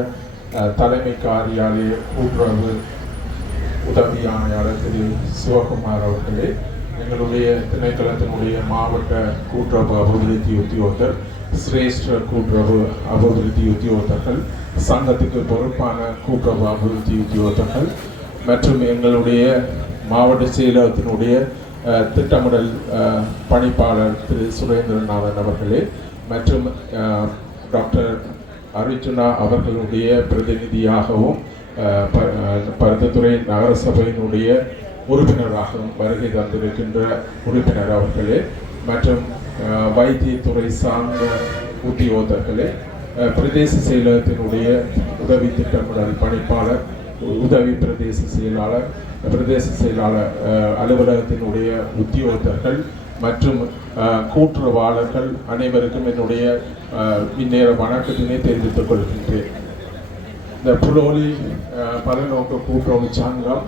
தலைமை காரியாலய கூட்டுறவு உதவி ஆணையாளர் திரு சிவகுமார் அவர்களே, எங்களுடைய திணைக்களத்தினுடைய மாவட்ட கூட்டுறவு அபிவிருத்தி உத்தியோகத்தர், சிரேஷ்ட கூட்டுறவு அபிவிருத்தி உத்தியோகத்தர்கள், சங்கத்துக்கு பொறுப்பான கூட்டுறவு அபிவிருத்தி உத்தியோகத்தர்கள் மற்றும் எங்களுடைய மாவட்ட செயலகத்தினுடைய திட்டமிடல் பணிப்பாளர் திரு சுரேந்திரநாதன் அவர்களே மற்றும் டாக்டர் அர்ஜுனா அவர்களுடைய பிரதிநிதியாகவும் பருத்தித்துறை நகரசபையினுடைய உறுப்பினராகவும் வருகை தந்திருக்கின்ற உறுப்பினர் அவர்களே மற்றும் வைத்தியத்துறை சார்ந்த உத்தியோகத்தர்களே, பிரதேச செயலகத்தினுடைய உதவி திட்டமிடல் பணிப்பாளர், உதவி பிரதேச செயலாளர் அலுவலகத்தினுடைய உத்தியோகத்தர்கள் மற்றும் கூட்டுறவாளர்கள் அனைவருக்கும் என்னுடைய இந்நேர வணக்கத்தினை தெரிவித்துக் கொள்கின்றேன். இந்த புலோலி பலநோக்கு கூட்டுறவு சங்கம்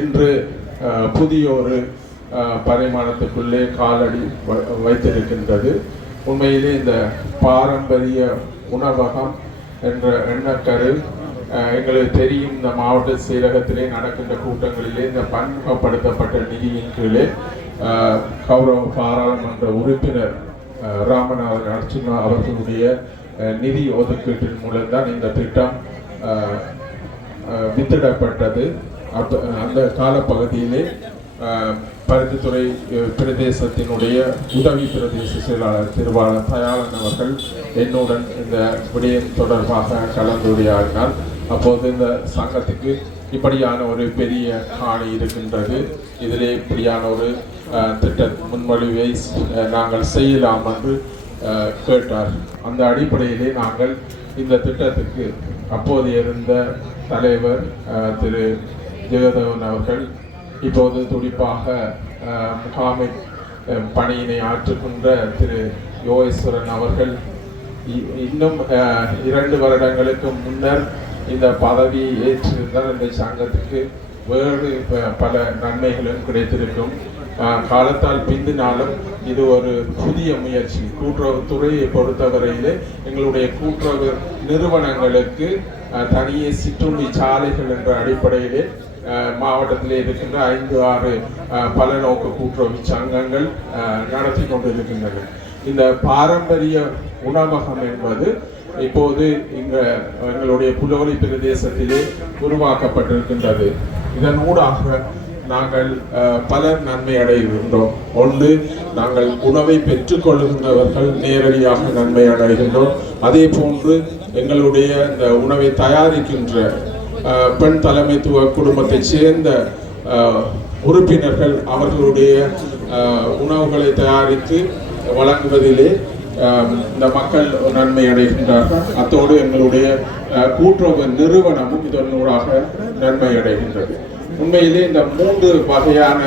இன்று புதிய ஒரு பரிமாணத்துக்குள்ளே காலடி வைத்திருக்கின்றது. உண்மையிலே இந்த பாரம்பரிய உணவகம் என்ற எண்ணக்கரு எங்களுக்கு தெரியும். இந்த மாவட்ட செயலகத்திலே நடக்கின்ற கூட்டங்களிலே இந்த பன்முகப்படுத்தப்பட்ட நிதியின் கீழே கௌரவ பாராளுமன்ற உறுப்பினர் ராமநாதன் அர்ஜுனா அவர்களுடைய நிதி ஒதுக்கீட்டின் மூலம்தான் இந்த திட்டம் வித்திடப்பட்டது. அந்த காலப்பகுதியிலே பருத்தித்துறை பிரதேசத்தினுடைய உதவி பிரதேச செயலாளர் திருவாளர் தயாளன் அவர்கள் என்னுடன் இந்த விடயம் தொடர்பாக கலந்துரையாடினார். அப்போது இந்த சங்கத்துக்கு இப்படியான ஒரு பெரிய காணி இருக்கின்றது, இதிலே இப்படியான ஒரு திட்ட முன்மொழிவை நாங்கள் செய்யலாம் என்று கேட்டார். அந்த அடிப்படையிலே நாங்கள் இந்த திட்டத்துக்கு அப்போது இருந்த தலைவர் திரு ஜெகதேவன் அவர்கள், இப்போது துடிப்பாக முகாமை பணியினை ஆற்றுகின்ற திரு யோகேஸ்வரன் அவர்கள் இன்னும் 2 வருடங்களுக்கு முன்னர் இந்த பதவியை ஏற்றிருந்தால் இந்த சங்கத்துக்கு வேறு பல நன்மைகளும் கிடைத்திருக்கும். காலத்தால் பிந்தினாலும் இது ஒரு புதிய முயற்சி. கூட்டுறவுத்துறையை பொறுத்தவரையிலே எங்களுடைய கூட்டுறவு நிறுவனங்களுக்கு தனியே சிற்றுண்டி சாலைகள் என்ற அடிப்படையிலே மாவட்டத்திலே இருக்கின்ற 5-6 பல நோக்கு கூட்டுறவு சங்கங்கள் நடத்தி கொண்டிருக்கின்றன. இந்த பாரம்பரிய உணவகம் என்பது இப்போது எங்களுடைய புலோலி பிரதேசத்திலே உருவாக்கப்பட்டிருக்கின்றது. இதன் ஊடாக நாங்கள் பலர் நன்மை அடைகின்றோம். ஒன்று, நாங்கள் உணவை பெற்றுக்கொள்கின்றவர்கள் நேரடியாக நன்மை அடைகின்றோம். அதே போன்று எங்களுடைய இந்த உணவை தயாரிக்கின்ற பெண் தலைமைத்துவ குடும்பத்தை சேர்ந்த உறுப்பினர்கள் அவர்களுடைய உணவுகளை தயாரித்து வழங்குவதிலே இந்த மக்கள் நன்மை அடைகின்றார்கள். அத்தோடு எங்களுடைய கூட்டுறவு நிறுவனமும் இதனூடாக நன்மை அடைகின்றது. உண்மையிலே இந்த 3 வகையான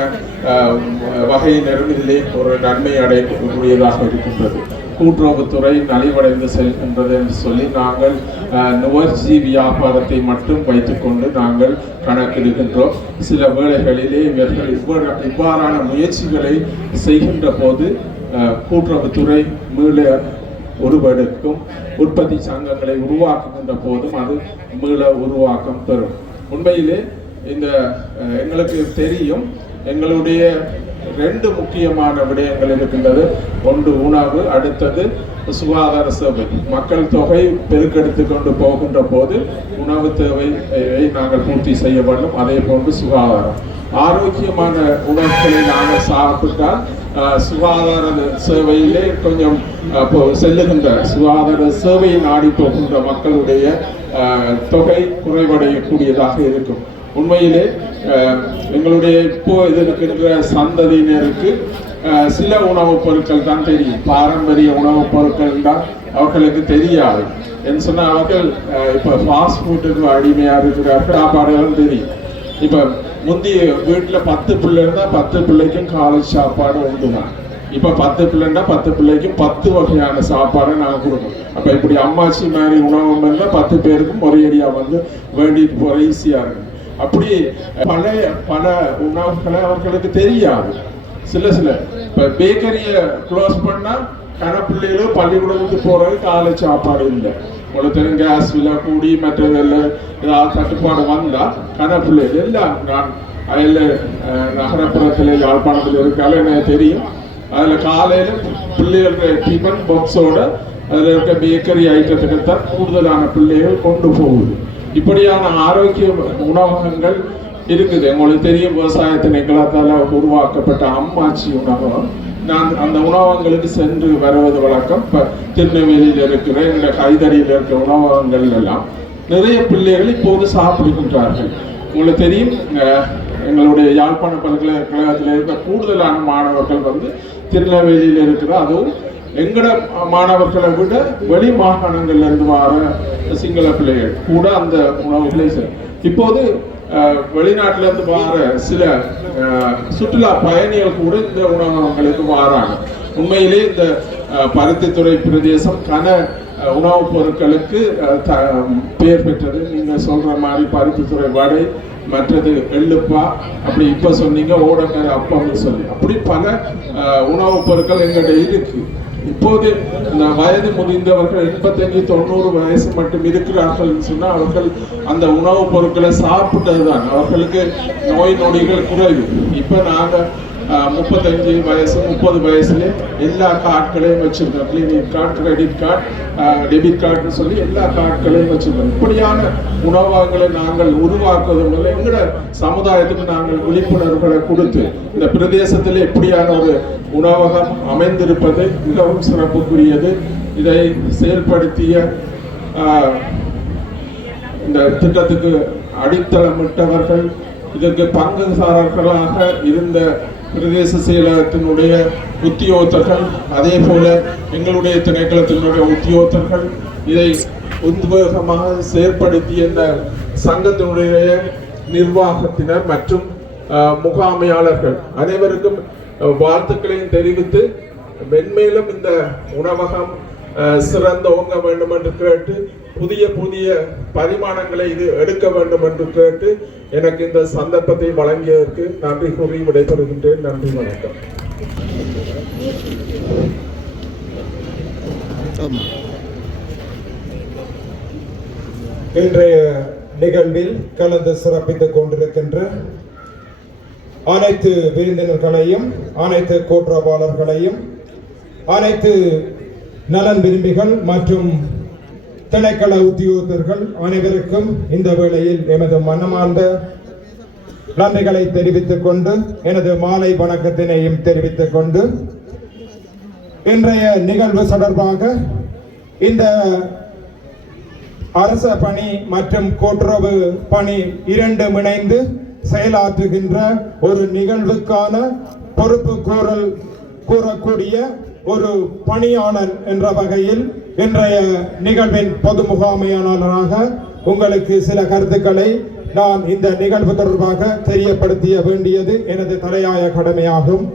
வகையினரும் இதிலே ஒரு நன்மை அடையக்கூடியதாக இருக்கின்றது. கூட்டுறவுத்துறை நலிவடைந்து செல்கின்றது என்று சொல்லி நாங்கள் நுகர்ச்சி வியாபாரத்தை மட்டும் வைத்துக்கொண்டு நாங்கள் கணக்கிடுகின்றோம். சில வேளைகளிலே இவர்கள் இவ்வாறான முயற்சிகளை செய்கின்ற போது கூட்டுறவுத்துறை மீள உருவெடுக்கும், உற்பத்தி சங்கங்களை உருவாக்குகின்ற போதும் அது மீள உருவாக்கம் பெறும். உண்மையிலே இந்த எங்களுக்கு தெரியும், எங்களுடைய 2 முக்கியமான விடயங்கள் இருக்கின்றது. ஒன்று உணவு, அடுத்தது சுகாதார சேவை. மக்கள் தொகை பெருக்கெடுத்து கொண்டு போகின்ற போது உணவு தேவையை நாங்கள் பூர்த்தி செய்ய வேண்டும். அதே போன்று சுகாதாரம், ஆரோக்கியமான உணவுகளை நாங்கள் சாப்பிட்டால் சுகாதார சேவையிலே கொஞ்சம் செல்லுகின்ற சுகாதார சேவையை நாடி போகின்ற மக்களுடைய தொகை குறைவடையக்கூடியதாக இருக்கும். உண்மையிலே எங்களுடைய இப்போ இருக்கின்ற சந்ததியினருக்கு சில உணவுப் பொருட்கள் தான் தெரியும். பாரம்பரிய உணவுப் பொருட்கள் தான் அவர்களுக்கு தெரியாது. என்று சொன்னால் அவர்கள் இப்போ ஃபாஸ்ட் ஃபுட்டுக்கு அடிமையாக இருக்கிறார்கள். சாப்பாடுகளும் தெரியும். இப்போ முந்தைய வீட்டில் 10 பிள்ளை இருந்தால் 10 பிள்ளைக்கும் காலேஜ் சாப்பாடு உண்டு தான். இப்போ 10 பிள்ளைன்னா 10 பிள்ளைக்கும் 10 வகையான சாப்பாடை நாங்கள் கொடுக்கணும். அப்போ இப்படி அம்மாச்சி மாதிரி உணவு இருந்தால் 10 பேருக்கும் ஒரேடியாக வந்து வேண்டிட்டு போகிற ஈஸியாக இருக்கும். அப்படி பல உணவுகளை அவர்களுக்கு தெரியாது. சில இப்போ பேக்கரியை க்ளோஸ் பண்ணால் கணப்பிள்ளைகளும் பள்ளிக்கூடத்துக்கு போகிறது காலேஜ் சாப்பாடு இல்லை. உங்களுக்கு தெரியும், கேஸ் விலை கூடி மற்றதெல்லாம் ஏதாவது தட்டுப்பாடு வந்தால் கணப்பிள்ளைகள் எல்லாம் நான் அதில் நகரப்புறத்தில் யாழ்ப்பாணத்தில் இருக்கால எனக்கு தெரியும். அதில் காலையில் பிள்ளைகளுக்கு டிஃபன் பாக்ஸோட அதில் இருக்க பேக்கரி ஐட்டத்துக்கு தான் கூடுதலான பிள்ளைகள் கொண்டு போகுது. இப்படியான ஆரோக்கிய உணவகங்கள் இருக்குது. உங்களுக்கு தெரியும், விவசாய திணைக்களத்தால் உருவாக்கப்பட்ட அம்மாச்சி உணவகம். நான் அந்த உணவகங்களுக்கு சென்று வருவது வழக்கம். இப்போ திருநெல்வேலியில் இருக்கிற இந்த கைதடியில் இருக்கிற உணவகங்கள் எல்லாம் நிறைய பிள்ளைகள் இப்போது சாப்பிடுகின்றார்கள். உங்களுக்கு தெரியும், எங்களுடைய யாழ்ப்பாண பல்கலைக்கழகத்தில் இருக்கிற கூடுதலான மாணவர்கள் வந்து திருநெல்வேலியில் இருக்கிற, அதுவும் எங்கட மாணவர்களை விட வெளி மாகாணங்கள்ல இருந்து வர சிங்கள பிள்ளைகள் கூட அந்த உணவுகளை இப்போது வெளிநாட்டிலிருந்து வர சில சுற்றுலா பயணிகள் கூட இந்த உணவகங்களுக்கு வராங்க. உண்மையிலே இந்த பருத்தித்துறை பிரதேசம் உணவுப் பொருட்களுக்கு பெயர் பெற்றது. நீங்கள் சொல்ற மாதிரி பருத்தித்துறை வடை, மற்றது எள்ளுப்பா, அப்படி இப்போ சொன்னீங்க ஓடக்கரை அப்பம்னு சொல்லி, அப்படி பல உணவுப் பொருட்கள் எங்கள்கிட்ட இருக்கு. இப்போது இந்த வயது முதிர்ந்தவர்கள் 85-90 வயசு மட்டும் இருக்கிறார்கள் சொன்னால் அவர்கள் அந்த உணவுப் பொருட்களை சாப்பிட்டது தான் அவர்களுக்கு நோய் நொடிகள் குறைவு. இப்போ நாங்கள் 35 வயசு 30 வயசுல எல்லா கார்டுகளையும் வச்சிருக்கோம். Credit card, credit card, debit கார்டுன்னு சொல்லி எல்லா கார்டுகளையும் வச்சிருக்கோம். இப்படியான உணவகங்களை நாங்கள் உருவாக்குவது மூலம் எங்களோட சமுதாயத்துக்கு நாங்கள் விழிப்புணர்வுகளை கொடுத்து இந்த பிரதேசத்தில் இப்படியான ஒரு உணவகம் அமைந்திருப்பது மிகவும் சிறப்புக்குரியது. இதை செயல்படுத்திய இந்த திட்டத்துக்கு அடித்தளமிட்டவர்கள், இதற்கு பங்குதாரர்களாக இருந்த பிரதேச செயலகத்தினுடைய உத்தியோகத்தர்கள், அதே போல எங்களுடைய திணைக்களத்தினுடைய உத்தியோகத்தர்கள், இதை உத்வேகமாக செயற்படுத்திய இந்த சங்கத்தினுடைய நிர்வாகத்தினர் மற்றும் முகாமையாளர்கள் அனைவருக்கும் வாழ்த்துக்களையும் தெரிவித்து மென்மேலும் இந்த உணவகம் சிறந்தோங்க வேண்டும் என்று கேட்டு புதிய புதிய பரிமாணங்களை இது எடுக்க வேண்டும் என்று கேட்டு எனக்கு இந்த சந்தர்ப்பத்தை வழங்கியதற்கு நன்றி கூறி விடைபெறுகின்றேன். நன்றி, வணக்கம். இன்றைய நிகழ்வில் கலந்து சிறப்பித்துக் கொண்டிருக்கின்ற அனைத்து விருந்தினர்களையும், அனைத்து கூட்டுறவாளர்களையும், அனைத்து நலன் விரும்பிகள் மற்றும் திணைக்கள உத்தியோகத்தர்கள் அனைவருக்கும் இந்த வேளையில் எமது மனமார்ந்த நன்றிகளை தெரிவித்துக் கொண்டு எனது மாலை வணக்கத்தினையும் தெரிவித்துக் கொண்டு இன்றைய நிகழ்வு தொடர்பாக இந்த அரச பணி மற்றும் கூட்டுறவு பணி இரண்டும் இணைந்து செயலாற்றுகின்ற ஒரு நிகழ்வுக்கான பொறுப்பு கூறக்கூடிய ஒரு பணியாளர் என்ற வகையில் இன்றைய நிகழ்வின் பொது முகாமையாளராக உங்களுக்கு சில கருத்துக்களை நான் இந்த நிகழ்வு தொடர்பாக தெரியப்படுத்திய வேண்டியது எனது தலையாய கடமையாகும்.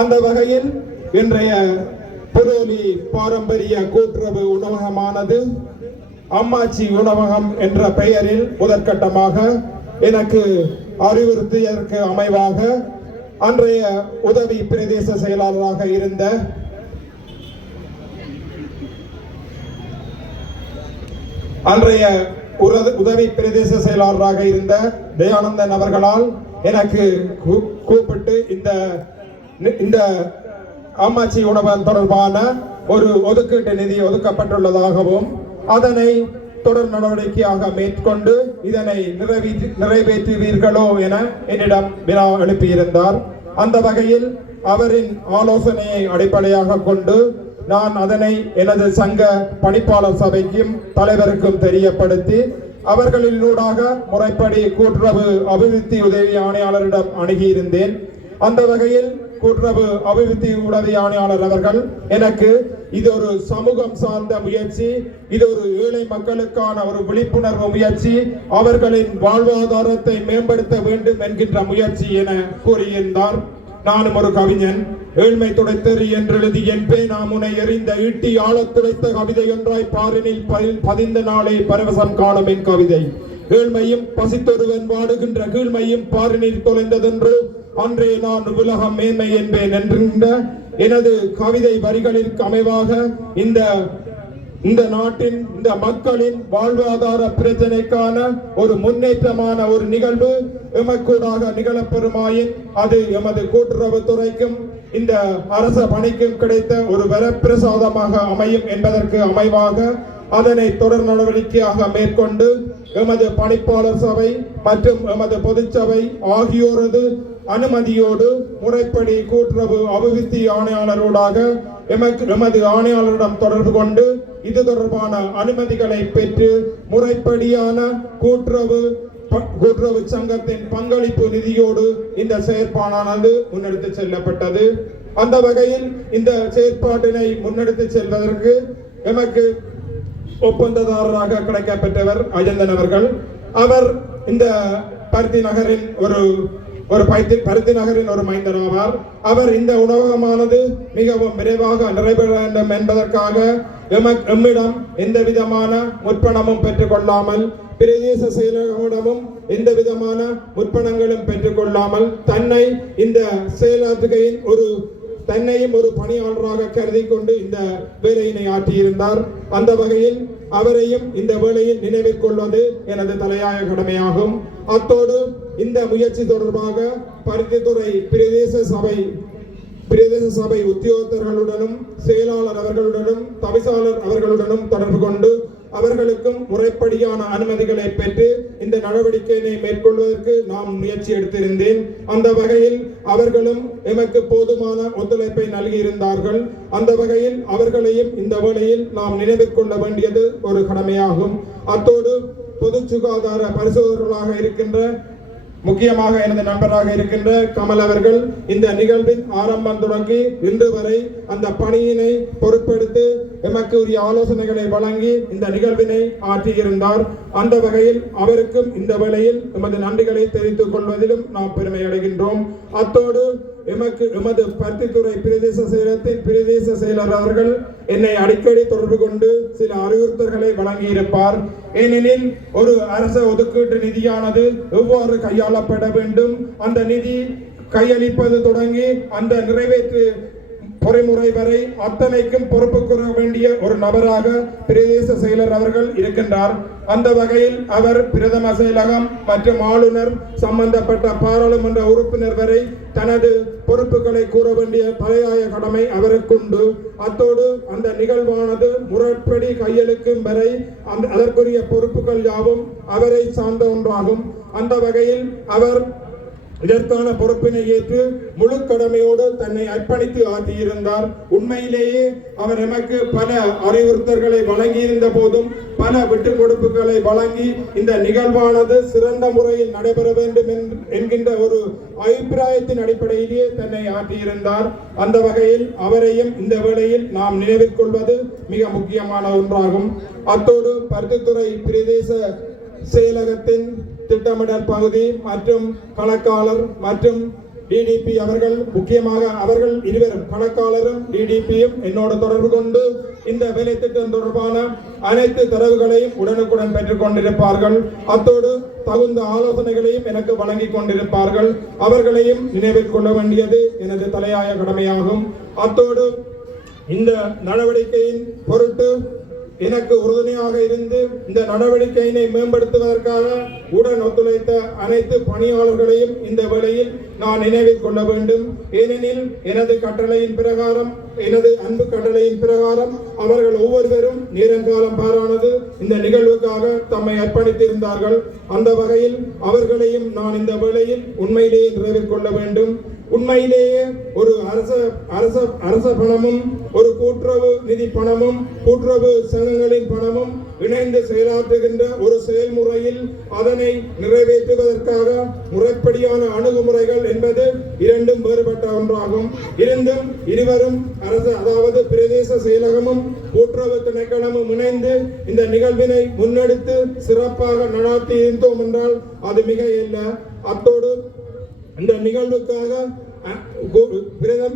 அந்த வகையில் இன்றைய புரோலி பாரம்பரிய கூட்டுறவு உணவகமானது அம்மாச்சி உணவகம் என்ற பெயரில் முதற்கட்டமாக எனக்கு அறிவுறுத்தியதற்கு அமைவாக அன்றைய உதவி பிரதேச செயலாளராக இருந்த உதவி பிரதேச செயலாளராக இருந்த தயானந்தன் அவர்களால் எனக்கு கூப்பிட்டு இந்த அம்மாச்சி உணவகம் தொடர்பான ஒரு ஒதுக்கீட்டு நிதி ஒதுக்கப்பட்டுள்ளதாகவும் அதனை தொடர் நடவடிக்கையாக மேற்கொண்டு இதனை நிறைவேற்றுவீர்களோ என என்னிடம் வினா எழுப்பியிருந்தார். அந்த வகையில் அவரின் ஆலோசனையை அடிப்படையாக கொண்டு நான் அதனை எனது சங்க பணிப்பாளர் சபைக்கும் தலைவருக்கும் தெரியப்படுத்தி அவர்களினூடாக முறைப்படி கூட்டுறவு அபிவிருத்தி உதவி ஆணையாளரிடம் அணுகியிருந்தேன். அந்த வகையில் கூட்டுறவு அபிவிருத்தி உதவி ஆணையாளர் அவர்கள் எனக்கு இது ஒரு சமூகம் சார்ந்த முயற்சி, இது ஒரு ஏழை மக்களுக்கான ஒரு விழிப்புணர்வு முயற்சி, அவர்களின் வாழ்வாதாரத்தை மேம்படுத்த வேண்டும் என்கின்ற முயற்சி என கூறியிருந்தார். நானும் ஒரு கவிஞன், ஏழ்மை துடைத்தறி என்றெழுதி என் பேனாமுனை எறிந்த ஈட்டி ஆழத் துடைத்த கவிதை ஒன்றாய் பாரினில் பதிந்த நாளே பரவசம் காணும் என் கவிதை. ஏழ்மையும் பசித்தொருவன் வாடுகின்ற கீழ்மையும் பாரினில் தொலைந்ததென்று அன்றே நான் உலகம் மேன்மை என்பேன் என்கின்ற எனது கவிதை வரிகளிற்கு அமைவாக இந்த நாட்டின் இந்த மக்களின் வாழ்வாதார பிரச்சனைக்கான ஒரு முன்னேற்றமான ஒரு நிகழ்வு எமக்கூடாக நிகழப்பெறுமாயின் அது எமது கூட்டுறவு துறைக்கும் இந்த அரச பணிக்கும் கிடைத்த ஒரு வரப்பிரசாதமாக அமையும் என்பதற்கு அமைவாக அதனை தொடர் நடவடிக்கையாக மேற்கொண்டு எமது பணிப்பாளர் சபை மற்றும் எமது பொதுச்சபை ஆகியோரது அனுமதியோடு முறைப்படி கூட்டுறவு அபிவிருத்தி ஆணையாளரோடாக எமது ஆணையாளரிடம் தொடர்பு கொண்டு இது தொடர்பான அனுமதிகளை பெற்று முறைப்படியான கூட்டுறவு சங்கத்தின் பங்களிப்பு நிதியோடு இந்த செயற்பாடானது முன்னெடுத்து செல்லப்பட்டது. அந்த வகையில் இந்த செயற்பாட்டினை முன்னெடுத்து செல்வதற்கு எமக்கு ஒப்பந்ததாரராக கிடைக்கப்பெற்றவர் அஜந்தன் அவர்கள். அவர் இந்த பருத்தி நகரின் ஒரு மைந்தர் ஆவார். அவர் இந்த உணவகமானது மிகவும் விரைவாக நிறைவேற வேண்டும் என்பதற்காக எம்மிடம் எந்த விதமான முற்பணமும் பெற்றுக் கொள்ளாமல், பிரதேச செயலகமிடமும் எந்த விதமான முற்பணங்களும் பெற்றுக் கொள்ளாமல் தன்னை இந்த செயலாற்றுகையின் தன்னையும் ஒரு பணியாளராக கருதி கொண்டு இந்த வேலையினை ஆற்றியிருந்தார். அந்த வகையில் அவரையும் இந்த வேளையில் நினைவில் கொள்வது எனது தலையாய கடமையாகும். அத்தோடு இந்த முயற்சி தொடர்பாக பருத்தித்துறை பிரதேச சபை உத்தியோகத்தர்களுடனும் செயலாளர் அவர்களுடனும் தவிசாளர் அவர்களுடனும் தொடர்பு கொண்டு அவர்களுக்கும் முறைப்படியான அனுமதிகளை பெற்று இந்த நடவடிக்கையினை மேற்கொள்வதற்கு நாம் முயற்சி எடுத்திருந்தேன். அந்த வகையில் அவர்களும் எமக்கு போதுமான ஒத்துழைப்பை நல்கியிருந்தார்கள். அந்த வகையில் அவர்களையும் இந்த வேளையில் நாம் நினைவில் கொள்ள வேண்டியது ஒரு கடமையாகும். அத்தோடு பொது சுகாதார பரிசோதகர்களாக இருக்கின்ற முக்கியமாக எனது நண்பராக இருக்கின்ற கமல் அவர்கள் இந்த நிகழ்வின் ஆரம்பம் தொடங்கி இன்று வரை அந்த பணியினை பொறுப்பெடுத்து எமக்கு உரிய ஆலோசனைகளை வழங்கி இந்த நிகழ்வினை ஆற்றியிருந்தார். அந்த வகையில் அவருக்கும் இந்த வேளையில் எமது நன்றிகளை தெரிவித்துக் கொள்வதிலும் நாம் பெருமை அடைகின்றோம். அத்தோடு எமது பருத்தித்துறை பிரதேச செயலகத்தின் பிரதேச செயலர் அவர்கள் என்னை அடிக்கடி தொடர்பு கொண்டு சில அறிவுறுத்தல்களை வழங்கியிருப்பார். ஏனெனில் ஒரு அரசு ஒதுக்கீட்டு நிதியானது எவ்வாறு கையாளப்பட வேண்டும், அந்த நிதி கையளிப்பது தொடங்கி அந்த நிறைவேற்று பொறிமுறை வரை அத்தனைக்கும் பொறுப்பு கூற வேண்டிய ஒரு நபராக பிரதேச செயலர் அவர்கள் இருக்கின்றார். அந்த வகையில் அவர் பிரதம செயலகம் மற்றும் ஆளுநர் சம்பந்தப்பட்ட பாராளுமன்ற உறுப்பினர் வரை தனது பொறுப்புகளை கூற வேண்டிய தலையாய கடமை அவருக்குண்டு. அத்தோடு அந்த நிகழ்வானது முறைப்படி கையளிக்கும் வரை அதற்குரிய பொறுப்புகள் யாவும் அவரை சார்ந்த ஒன்றாகும். அந்த வகையில் அவர் இதற்கான பொறுப்பினை ஏற்று முழு கடமையோடு தன்னை அர்ப்பணித்து ஆற்றியிருந்தார். உண்மையிலேயே அவர் எமக்கு பல அறிவுறுத்தல்களை வழங்கியிருந்த போதும் பல விட்டுக் கொடுப்புகளை வழங்கி இந்த நிகழ்வானது சிறந்த முறையில் நடைபெற வேண்டும் என்கின்ற ஒரு அபிப்பிராயத்தின் அடிப்படையிலேயே தன்னை ஆற்றியிருந்தார். அந்த வகையில் அவரையும் இந்த வேளையில் நாம் நினைவில் கொள்வது மிக முக்கியமான ஒன்றாகும். அத்தோடு பருத்தித்துறை பிரதேச செயலகத்தின் திட்டமிடல் பகுதி மற்றும் கணக்காளர் மற்றும் டிடிபி அவர்கள் முக்கியமாக அவர்கள் இருவரும் கணக்காளரும் டிடிபியும் என்னோடு தொடர்பு கொண்டு இந்த வேலை திட்டம் தொடர்பான அனைத்து தரவுகளையும் உடனுக்குடன் பெற்றுக் கொண்டிருப்பார்கள். அத்தோடு தகுந்த ஆலோசனைகளையும் எனக்கு வழங்கி கொண்டிருப்பார்கள். அவர்களையும் நினைவில் கொள்ள வேண்டியது எனது தலையாய கடமையாகும். அத்தோடு இந்த நடவடிக்கையின் பொருட்டு எனக்கு உறுதுணையாக இருந்து இந்த நடவடிக்கையினை மேம்படுத்துவதற்காக உடன் ஒத்துழைத்த அனைத்து பணியாளர்களையும் இந்த வேளையில் நான் நினைவில் கொள்ள வேண்டும். ஏனெனில் எனது அன்பு கட்டளையின் பிரகாரம் அவர்கள் ஒவ்வொருவரும் நேரங்காலம் பாரானது இந்த நிகழ்வுக்காக தம்மை அர்ப்பணித்திருந்தார்கள். அந்த வகையில் அவர்களையும் நான் இந்த வேளையில் உண்மையிலேயே நிறைவேற்றிக் கொள்ள வேண்டும். உண்மையிலேயே ஒரு அரச பணமும் ஒரு கூட்டுறவு நிதி பணமும் கூட்டுறவு சங்கங்களின் பணமும் இணைந்து செயலாற்றுகின்ற ஒரு செயல்முறையில் அதனை நிறைவேற்றுவதற்காக முறைப்படியான அணுகுமுறைகள் என்பது இரண்டும் வேறுபட்ட ஒன்றாகும். இருந்தும் இருவரும் அதாவது பிரதேச செயலகமும் கூட்டுறவு திணைக்களமும் இணைந்து இந்த நிகழ்வினை முன்னெடுத்து சிறப்பாக நடாத்தி இருந்தோம் என்றால் அது மிக இல்லை. அத்தோடு இந்த நிகழ்வுக்காக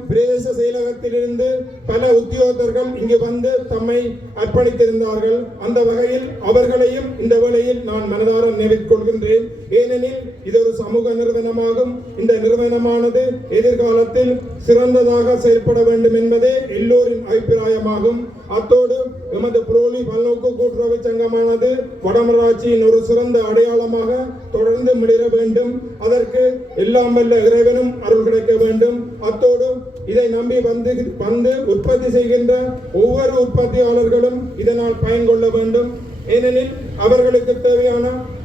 பிரதேச செயலகத்திலிருந்து பல உத்தியோகத்தர்கள் இங்கு வந்து தம்மை அர்ப்பணித்திருந்தார்கள். அந்த வகையில் அவர்களையும் இந்த வேளையில் நான் மனதார நினைவில் கொள்கின்றேன். ஏனெனில் இது ஒரு சமூக நிறுவனமாகும். இந்த நிறுவனமானது எதிர்காலத்தில் சிறந்ததாக செயல்பட வேண்டும் என்பதே எல்லோரின் அபிப்பிராயமாகும். அத்தோடு எமது புரோலி பல்நோக்கு கூட்டுறவு சங்கமானது வடமராட்சியின் ஒரு சிறந்த அடையாளமாக தொடர்ந்து மிளிர வேண்டும். அதற்கு எல்லாம் வல்ல இறைவனும் அருள் கிடைக்க வேண்டும். அத்தோடு இதை நம்பி வந்து உற்பத்தி செய்கின்ற ஒவ்வொரு உற்பத்தியாளர்களும் இதனால் பயன் கொள்ள வேண்டும். ஏனெனில் அவர்களுக்கு தேவையான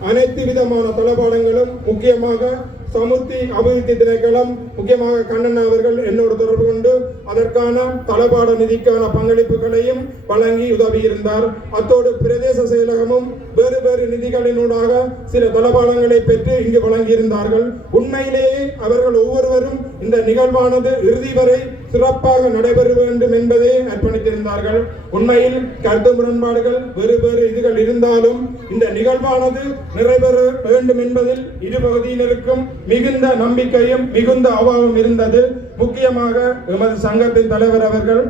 அனைத்து விதமான தளபாடங்களும் முக்கியமாக சமுர்த்தி அபிவிருத்தி திணைக்களம் முக்கியமாக கண்ணன் அவர்கள் என்னோடு தொடர்பு கொண்டு அதற்கான தளபாட நிதிக்கான பங்களிப்புகளையும் வழங்கி உதவியிருந்தார். அத்தோடு பிரதேச செயலகமும் வேறு வேறு நிதிகளினூடாக சில தளபாடங்களை பெற்று இங்கு வழங்கியிருந்தார்கள். உண்மையிலேயே அவர்கள் ஒவ்வொருவரும் இந்த நிகழ்வானது இறுதி வரை சிறப்பாக நடைபெற வேண்டும் என்பதை அர்ப்பணித்திருந்தார்கள். உண்மையில் கருத்து முரண்பாடுகள் வேறு வேறு இதுகள் இருந்தாலும் இந்த நிகழ்வானது நிறைவேற வேண்டும் என்பதில் இரு பகுதியினருக்கும் மிகுந்த நம்பிக்கையும் மிகுந்த அவாவும் இருந்தது. முக்கியமாக எமது சங்கத்தின் தலைவர் அவர்கள்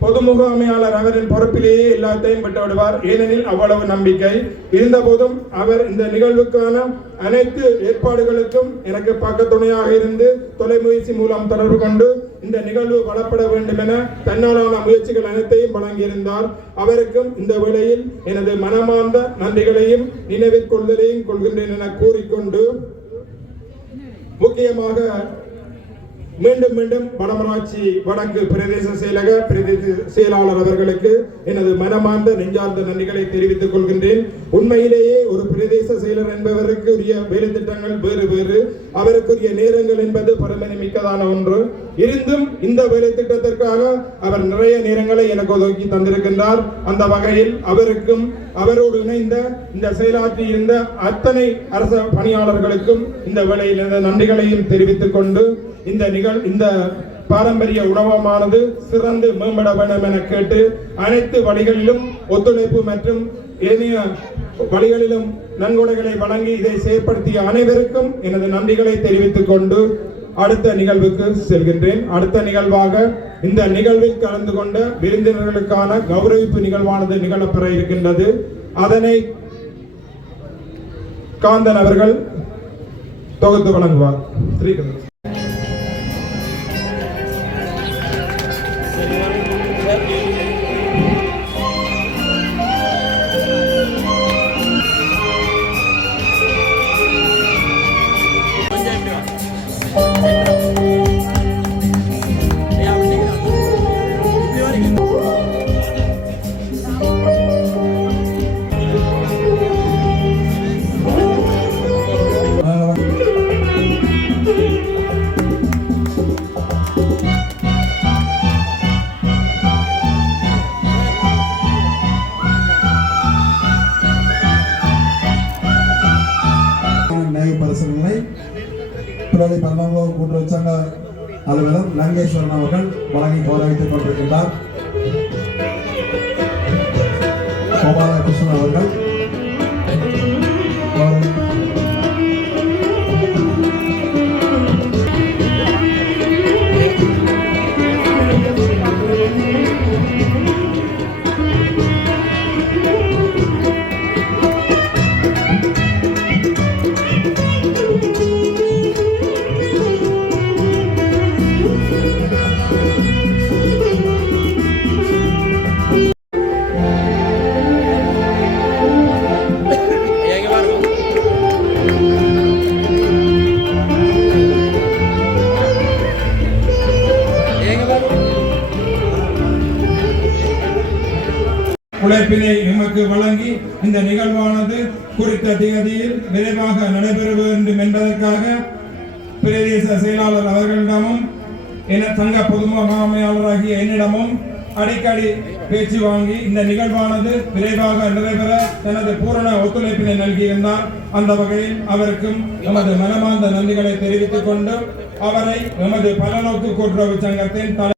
பொது முகாமையாளர் அவரின் பொறுப்பிலேயே எல்லாத்தையும் விட்டுவிடுவார். ஏனெனில் அவ்வளவு நம்பிக்கை இருந்த போதும் அவர் இந்த நிகழ்வுக்கான அனைத்து ஏற்பாடுகளுக்கும் எனக்கு பக்க துணையாக இருந்து தொலைபேசி மூலம் தொடர்பு கொண்டு இந்த நிகழ்வு வளப்பட வேண்டும் என தன்னாலான முயற்சிகள் அனைத்தையும் வழங்கியிருந்தார். அவருக்கும் இந்த வேளையில் எனது மனமார்ந்த நன்றிகளையும் நினைவில் கொள்தலையும் கொள்கின்றேன் என கூறிக்கொண்டு முக்கியமாக மீண்டும் மீண்டும் வடமராட்சி வடக்கு பிரதேச செயலாளர் அவர்களுக்கு எனது மனமார்ந்த நெஞ்சார்ந்த நன்றிகளை தெரிவித்துக் கொள்கின்றேன். உண்மையிலேயே ஒரு பிரதேச செயலர் என்பவருக்கு உரிய வேலை திட்டங்கள் வேறு வேறு, அவருக்குரிய நேரங்கள் என்பது பரமனை மிக்கதான ஒன்று. இருந்தும் இந்த வேலை திட்டத்திற்காக அவர் நிறைய நேரங்களை எனக்கு ஒதுக்கி தந்திருக்கின்றார். அந்த வகையில் அவருக்கும் அவரோடு இணைந்த இந்த செயலாற்றி இருந்த அத்தனை அரசு பணியாளர்களுக்கும் இந்த வேளையில் நன்றிகளையும் தெரிவித்துக் கொண்டு இந்த பாரம்பரிய உணவகமானது சிறந்து மேம்பட வேண்டும் என கேட்டு அனைத்து வழிகளிலும் ஒத்துழைப்பு மற்றும் ஏனைய வழிகளிலும் நன்கொடைகளை வழங்கி இதை செயற்படுத்திய அனைவருக்கும் எனது நன்றிகளை தெரிவித்துக் கொண்டு அடுத்த நிகழ்வுக்கு செல்கின்றேன். அடுத்த நிகழ்வாக இந்த நிகழ்வில் கலந்து கொண்ட விருந்தினர்களுக்கான கௌரவிப்பு நிகழ்வானது நிகழப்பெற இருக்கின்றது. அதனை காந்தன் அவர்கள் தொகுத்து வழங்குவார். ஸ்ரீகந்தன். பிரதி பல்மங்கலம் கூட்டுறவு சங்க அலுவலர் லங்கேஸ்வரன் அவர்கள் வழங்கி கௌரவித்துக் கொண்டிருக்கின்றார். கோபாலகிருஷ்ணன் அவர்கள் உழைப்பினை எமக்கு வழங்கி இந்த நிகழ்வானது குறித்த தேதியில் விரைவாக நடைபெற வேண்டும் என்பதற்காக பிரதேச செயலாளர் அவர்களிடமும் சங்க பொது முகாமையாளராகிய என்னிடமும் அடிக்கடி பேச்சு வாங்கி இந்த நிகழ்வானது விரைவாக நிறைவேற தனது பூரண ஒத்துழைப்பினை நல்கியிருந்தார். அந்த வகையில் அவருக்கும் எமது மனமார்ந்த நன்றிகளை தெரிவித்துக் கொண்டு அவரை எமது பலநோக்கு கூட்டுறவு சங்கத்தின்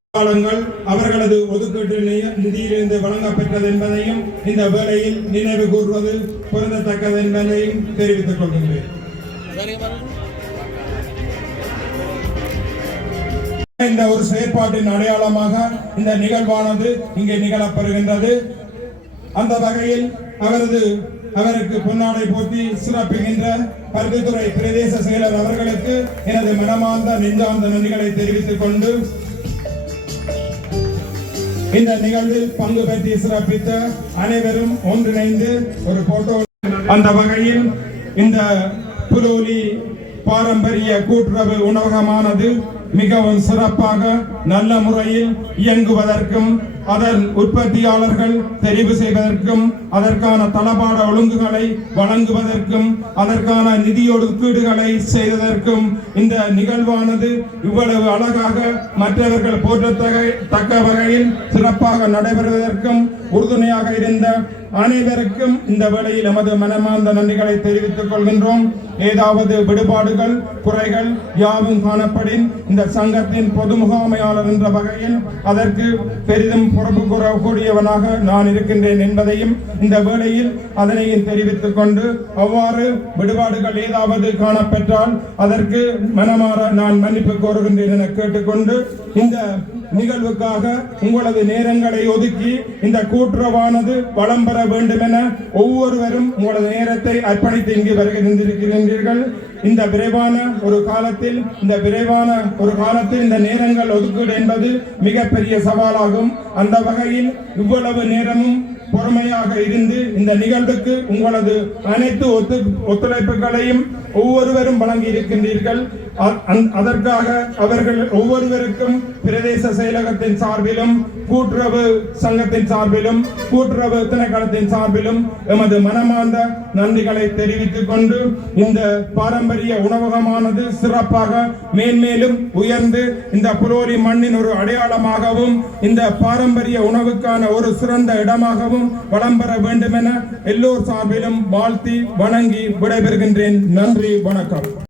அவர்களது ஒதுக்கீட்டு நிதியிலிருந்து வழங்கப்பெற்றது என்பதையும் இந்த வேளையில் நினைவு கூறுவது பொருந்தத்தக்கது என்பதையும் தெரிவித்துக் கொள்கின்றேன். இந்த ஒரு செயற்பாட்டின் அடையாளமாக இந்த நிகழ்வானது இங்கே நிகழப்பெறுகின்றது. அந்த வகையில் அவருக்கு பொன்னாடை போட்டி சிறப்புகின்ற பருத்தித்துறை பிரதேச செயலர் அவர்களுக்கு எனது மனமார்ந்த நெஞ்சார்ந்த நன்றிகளை தெரிவித்துக் கொண்டு இந்த நிகழ்வில் பங்கு பெற்று சிறப்பித்த அனைவரும் ஒன்றிணைந்து ஒரு போட்டோ. அந்த வகையில் இந்த புலோலி பாரம்பரிய கூட்டுறவு உணவகமானது மிகவும் சிறப்பாக நல்ல முறையில் இயங்குவதற்கும் அதன் உற்பத்தியாளர்கள் தெரிவு செய்வதற்கும் அதற்கான தளபாட ஒழுங்குகளை வழங்குவதற்கும் அதற்கான நிதி ஒதுக்கீடுகளை செய்வதற்கும் இந்த நிகழ்வானது இவ்வளவு அழகாக மற்றவர்கள் போற்றத்தக்க வகையில் சிறப்பாக நடைபெறுவதற்கும் உறுதுணையாக இருந்த அனைவருக்கும் இந்த வேளையில் எமது மனமார்ந்த நன்றிகளை தெரிவித்துக் கொள்கின்றோம். ஏதாவது விடுபாடுகள் குறைகள் யாவும் காணப்படின் இந்த சங்கத்தின் பொது முகாமையாளர் என்ற வகையில் அதற்கு பெரிதும் பொறுப்பு கூறக்கூடியவனாக நான் இருக்கின்றேன் என்பதையும் இந்த வேளையில் அதனையும் தெரிவித்துக் கொண்டு அவ்வாறு விடுபாடுகள் ஏதாவது காணப்பெற்றால் அதற்கு மனமாற நான் மன்னிப்பு கோருகின்றேன் என கேட்டுக்கொண்டு இந்த நிகழ்வுக்காக உங்களது நேரங்களை ஒதுக்கி இந்த கூட்டுறவானது வளம் பெற வேண்டும் என ஒவ்வொருவரும் உங்களது நேரத்தை அர்ப்பணித்து இங்கு வருகின்றீர்கள். இந்த விரைவான ஒரு காலத்தில் இந்த நேரங்கள் ஒதுக்கீடு என்பது மிகப்பெரிய சவாலாகும். அந்த வகையில் இவ்வளவு நேரமும் பொறுமையாக இருந்து இந்த நிகழ்வுக்கு உங்களது அனைத்து ஒத்துழைப்புகளையும் ஒவ்வொருவரும் வழங்கி இருக்கின்றீர்கள். அதற்காக அவர்கள் ஒவ்வொருவருக்கும் பிரதேச செயலகத்தின் சார்பிலும் கூட்டுறவு சங்கத்தின் சார்பிலும் கூட்டுறவு திணைக்களத்தின் சார்பிலும் எமது மனமார்ந்த நன்றிகளை தெரிவித்துக் கொண்டு இந்த பாரம்பரிய உணவகமானது சிறப்பாக மேன்மேலும் உயர்ந்து இந்த புலோரி மண்ணின் ஒரு அடையாளமாகவும் இந்த பாரம்பரிய உணவுக்கான ஒரு சிறந்த இடமாகவும் வளம் பெற வேண்டும் என எல்லோர் சார்பிலும் வாழ்த்தி வணங்கி விடைபெறுகின்றேன். நன்றி, வணக்கம்.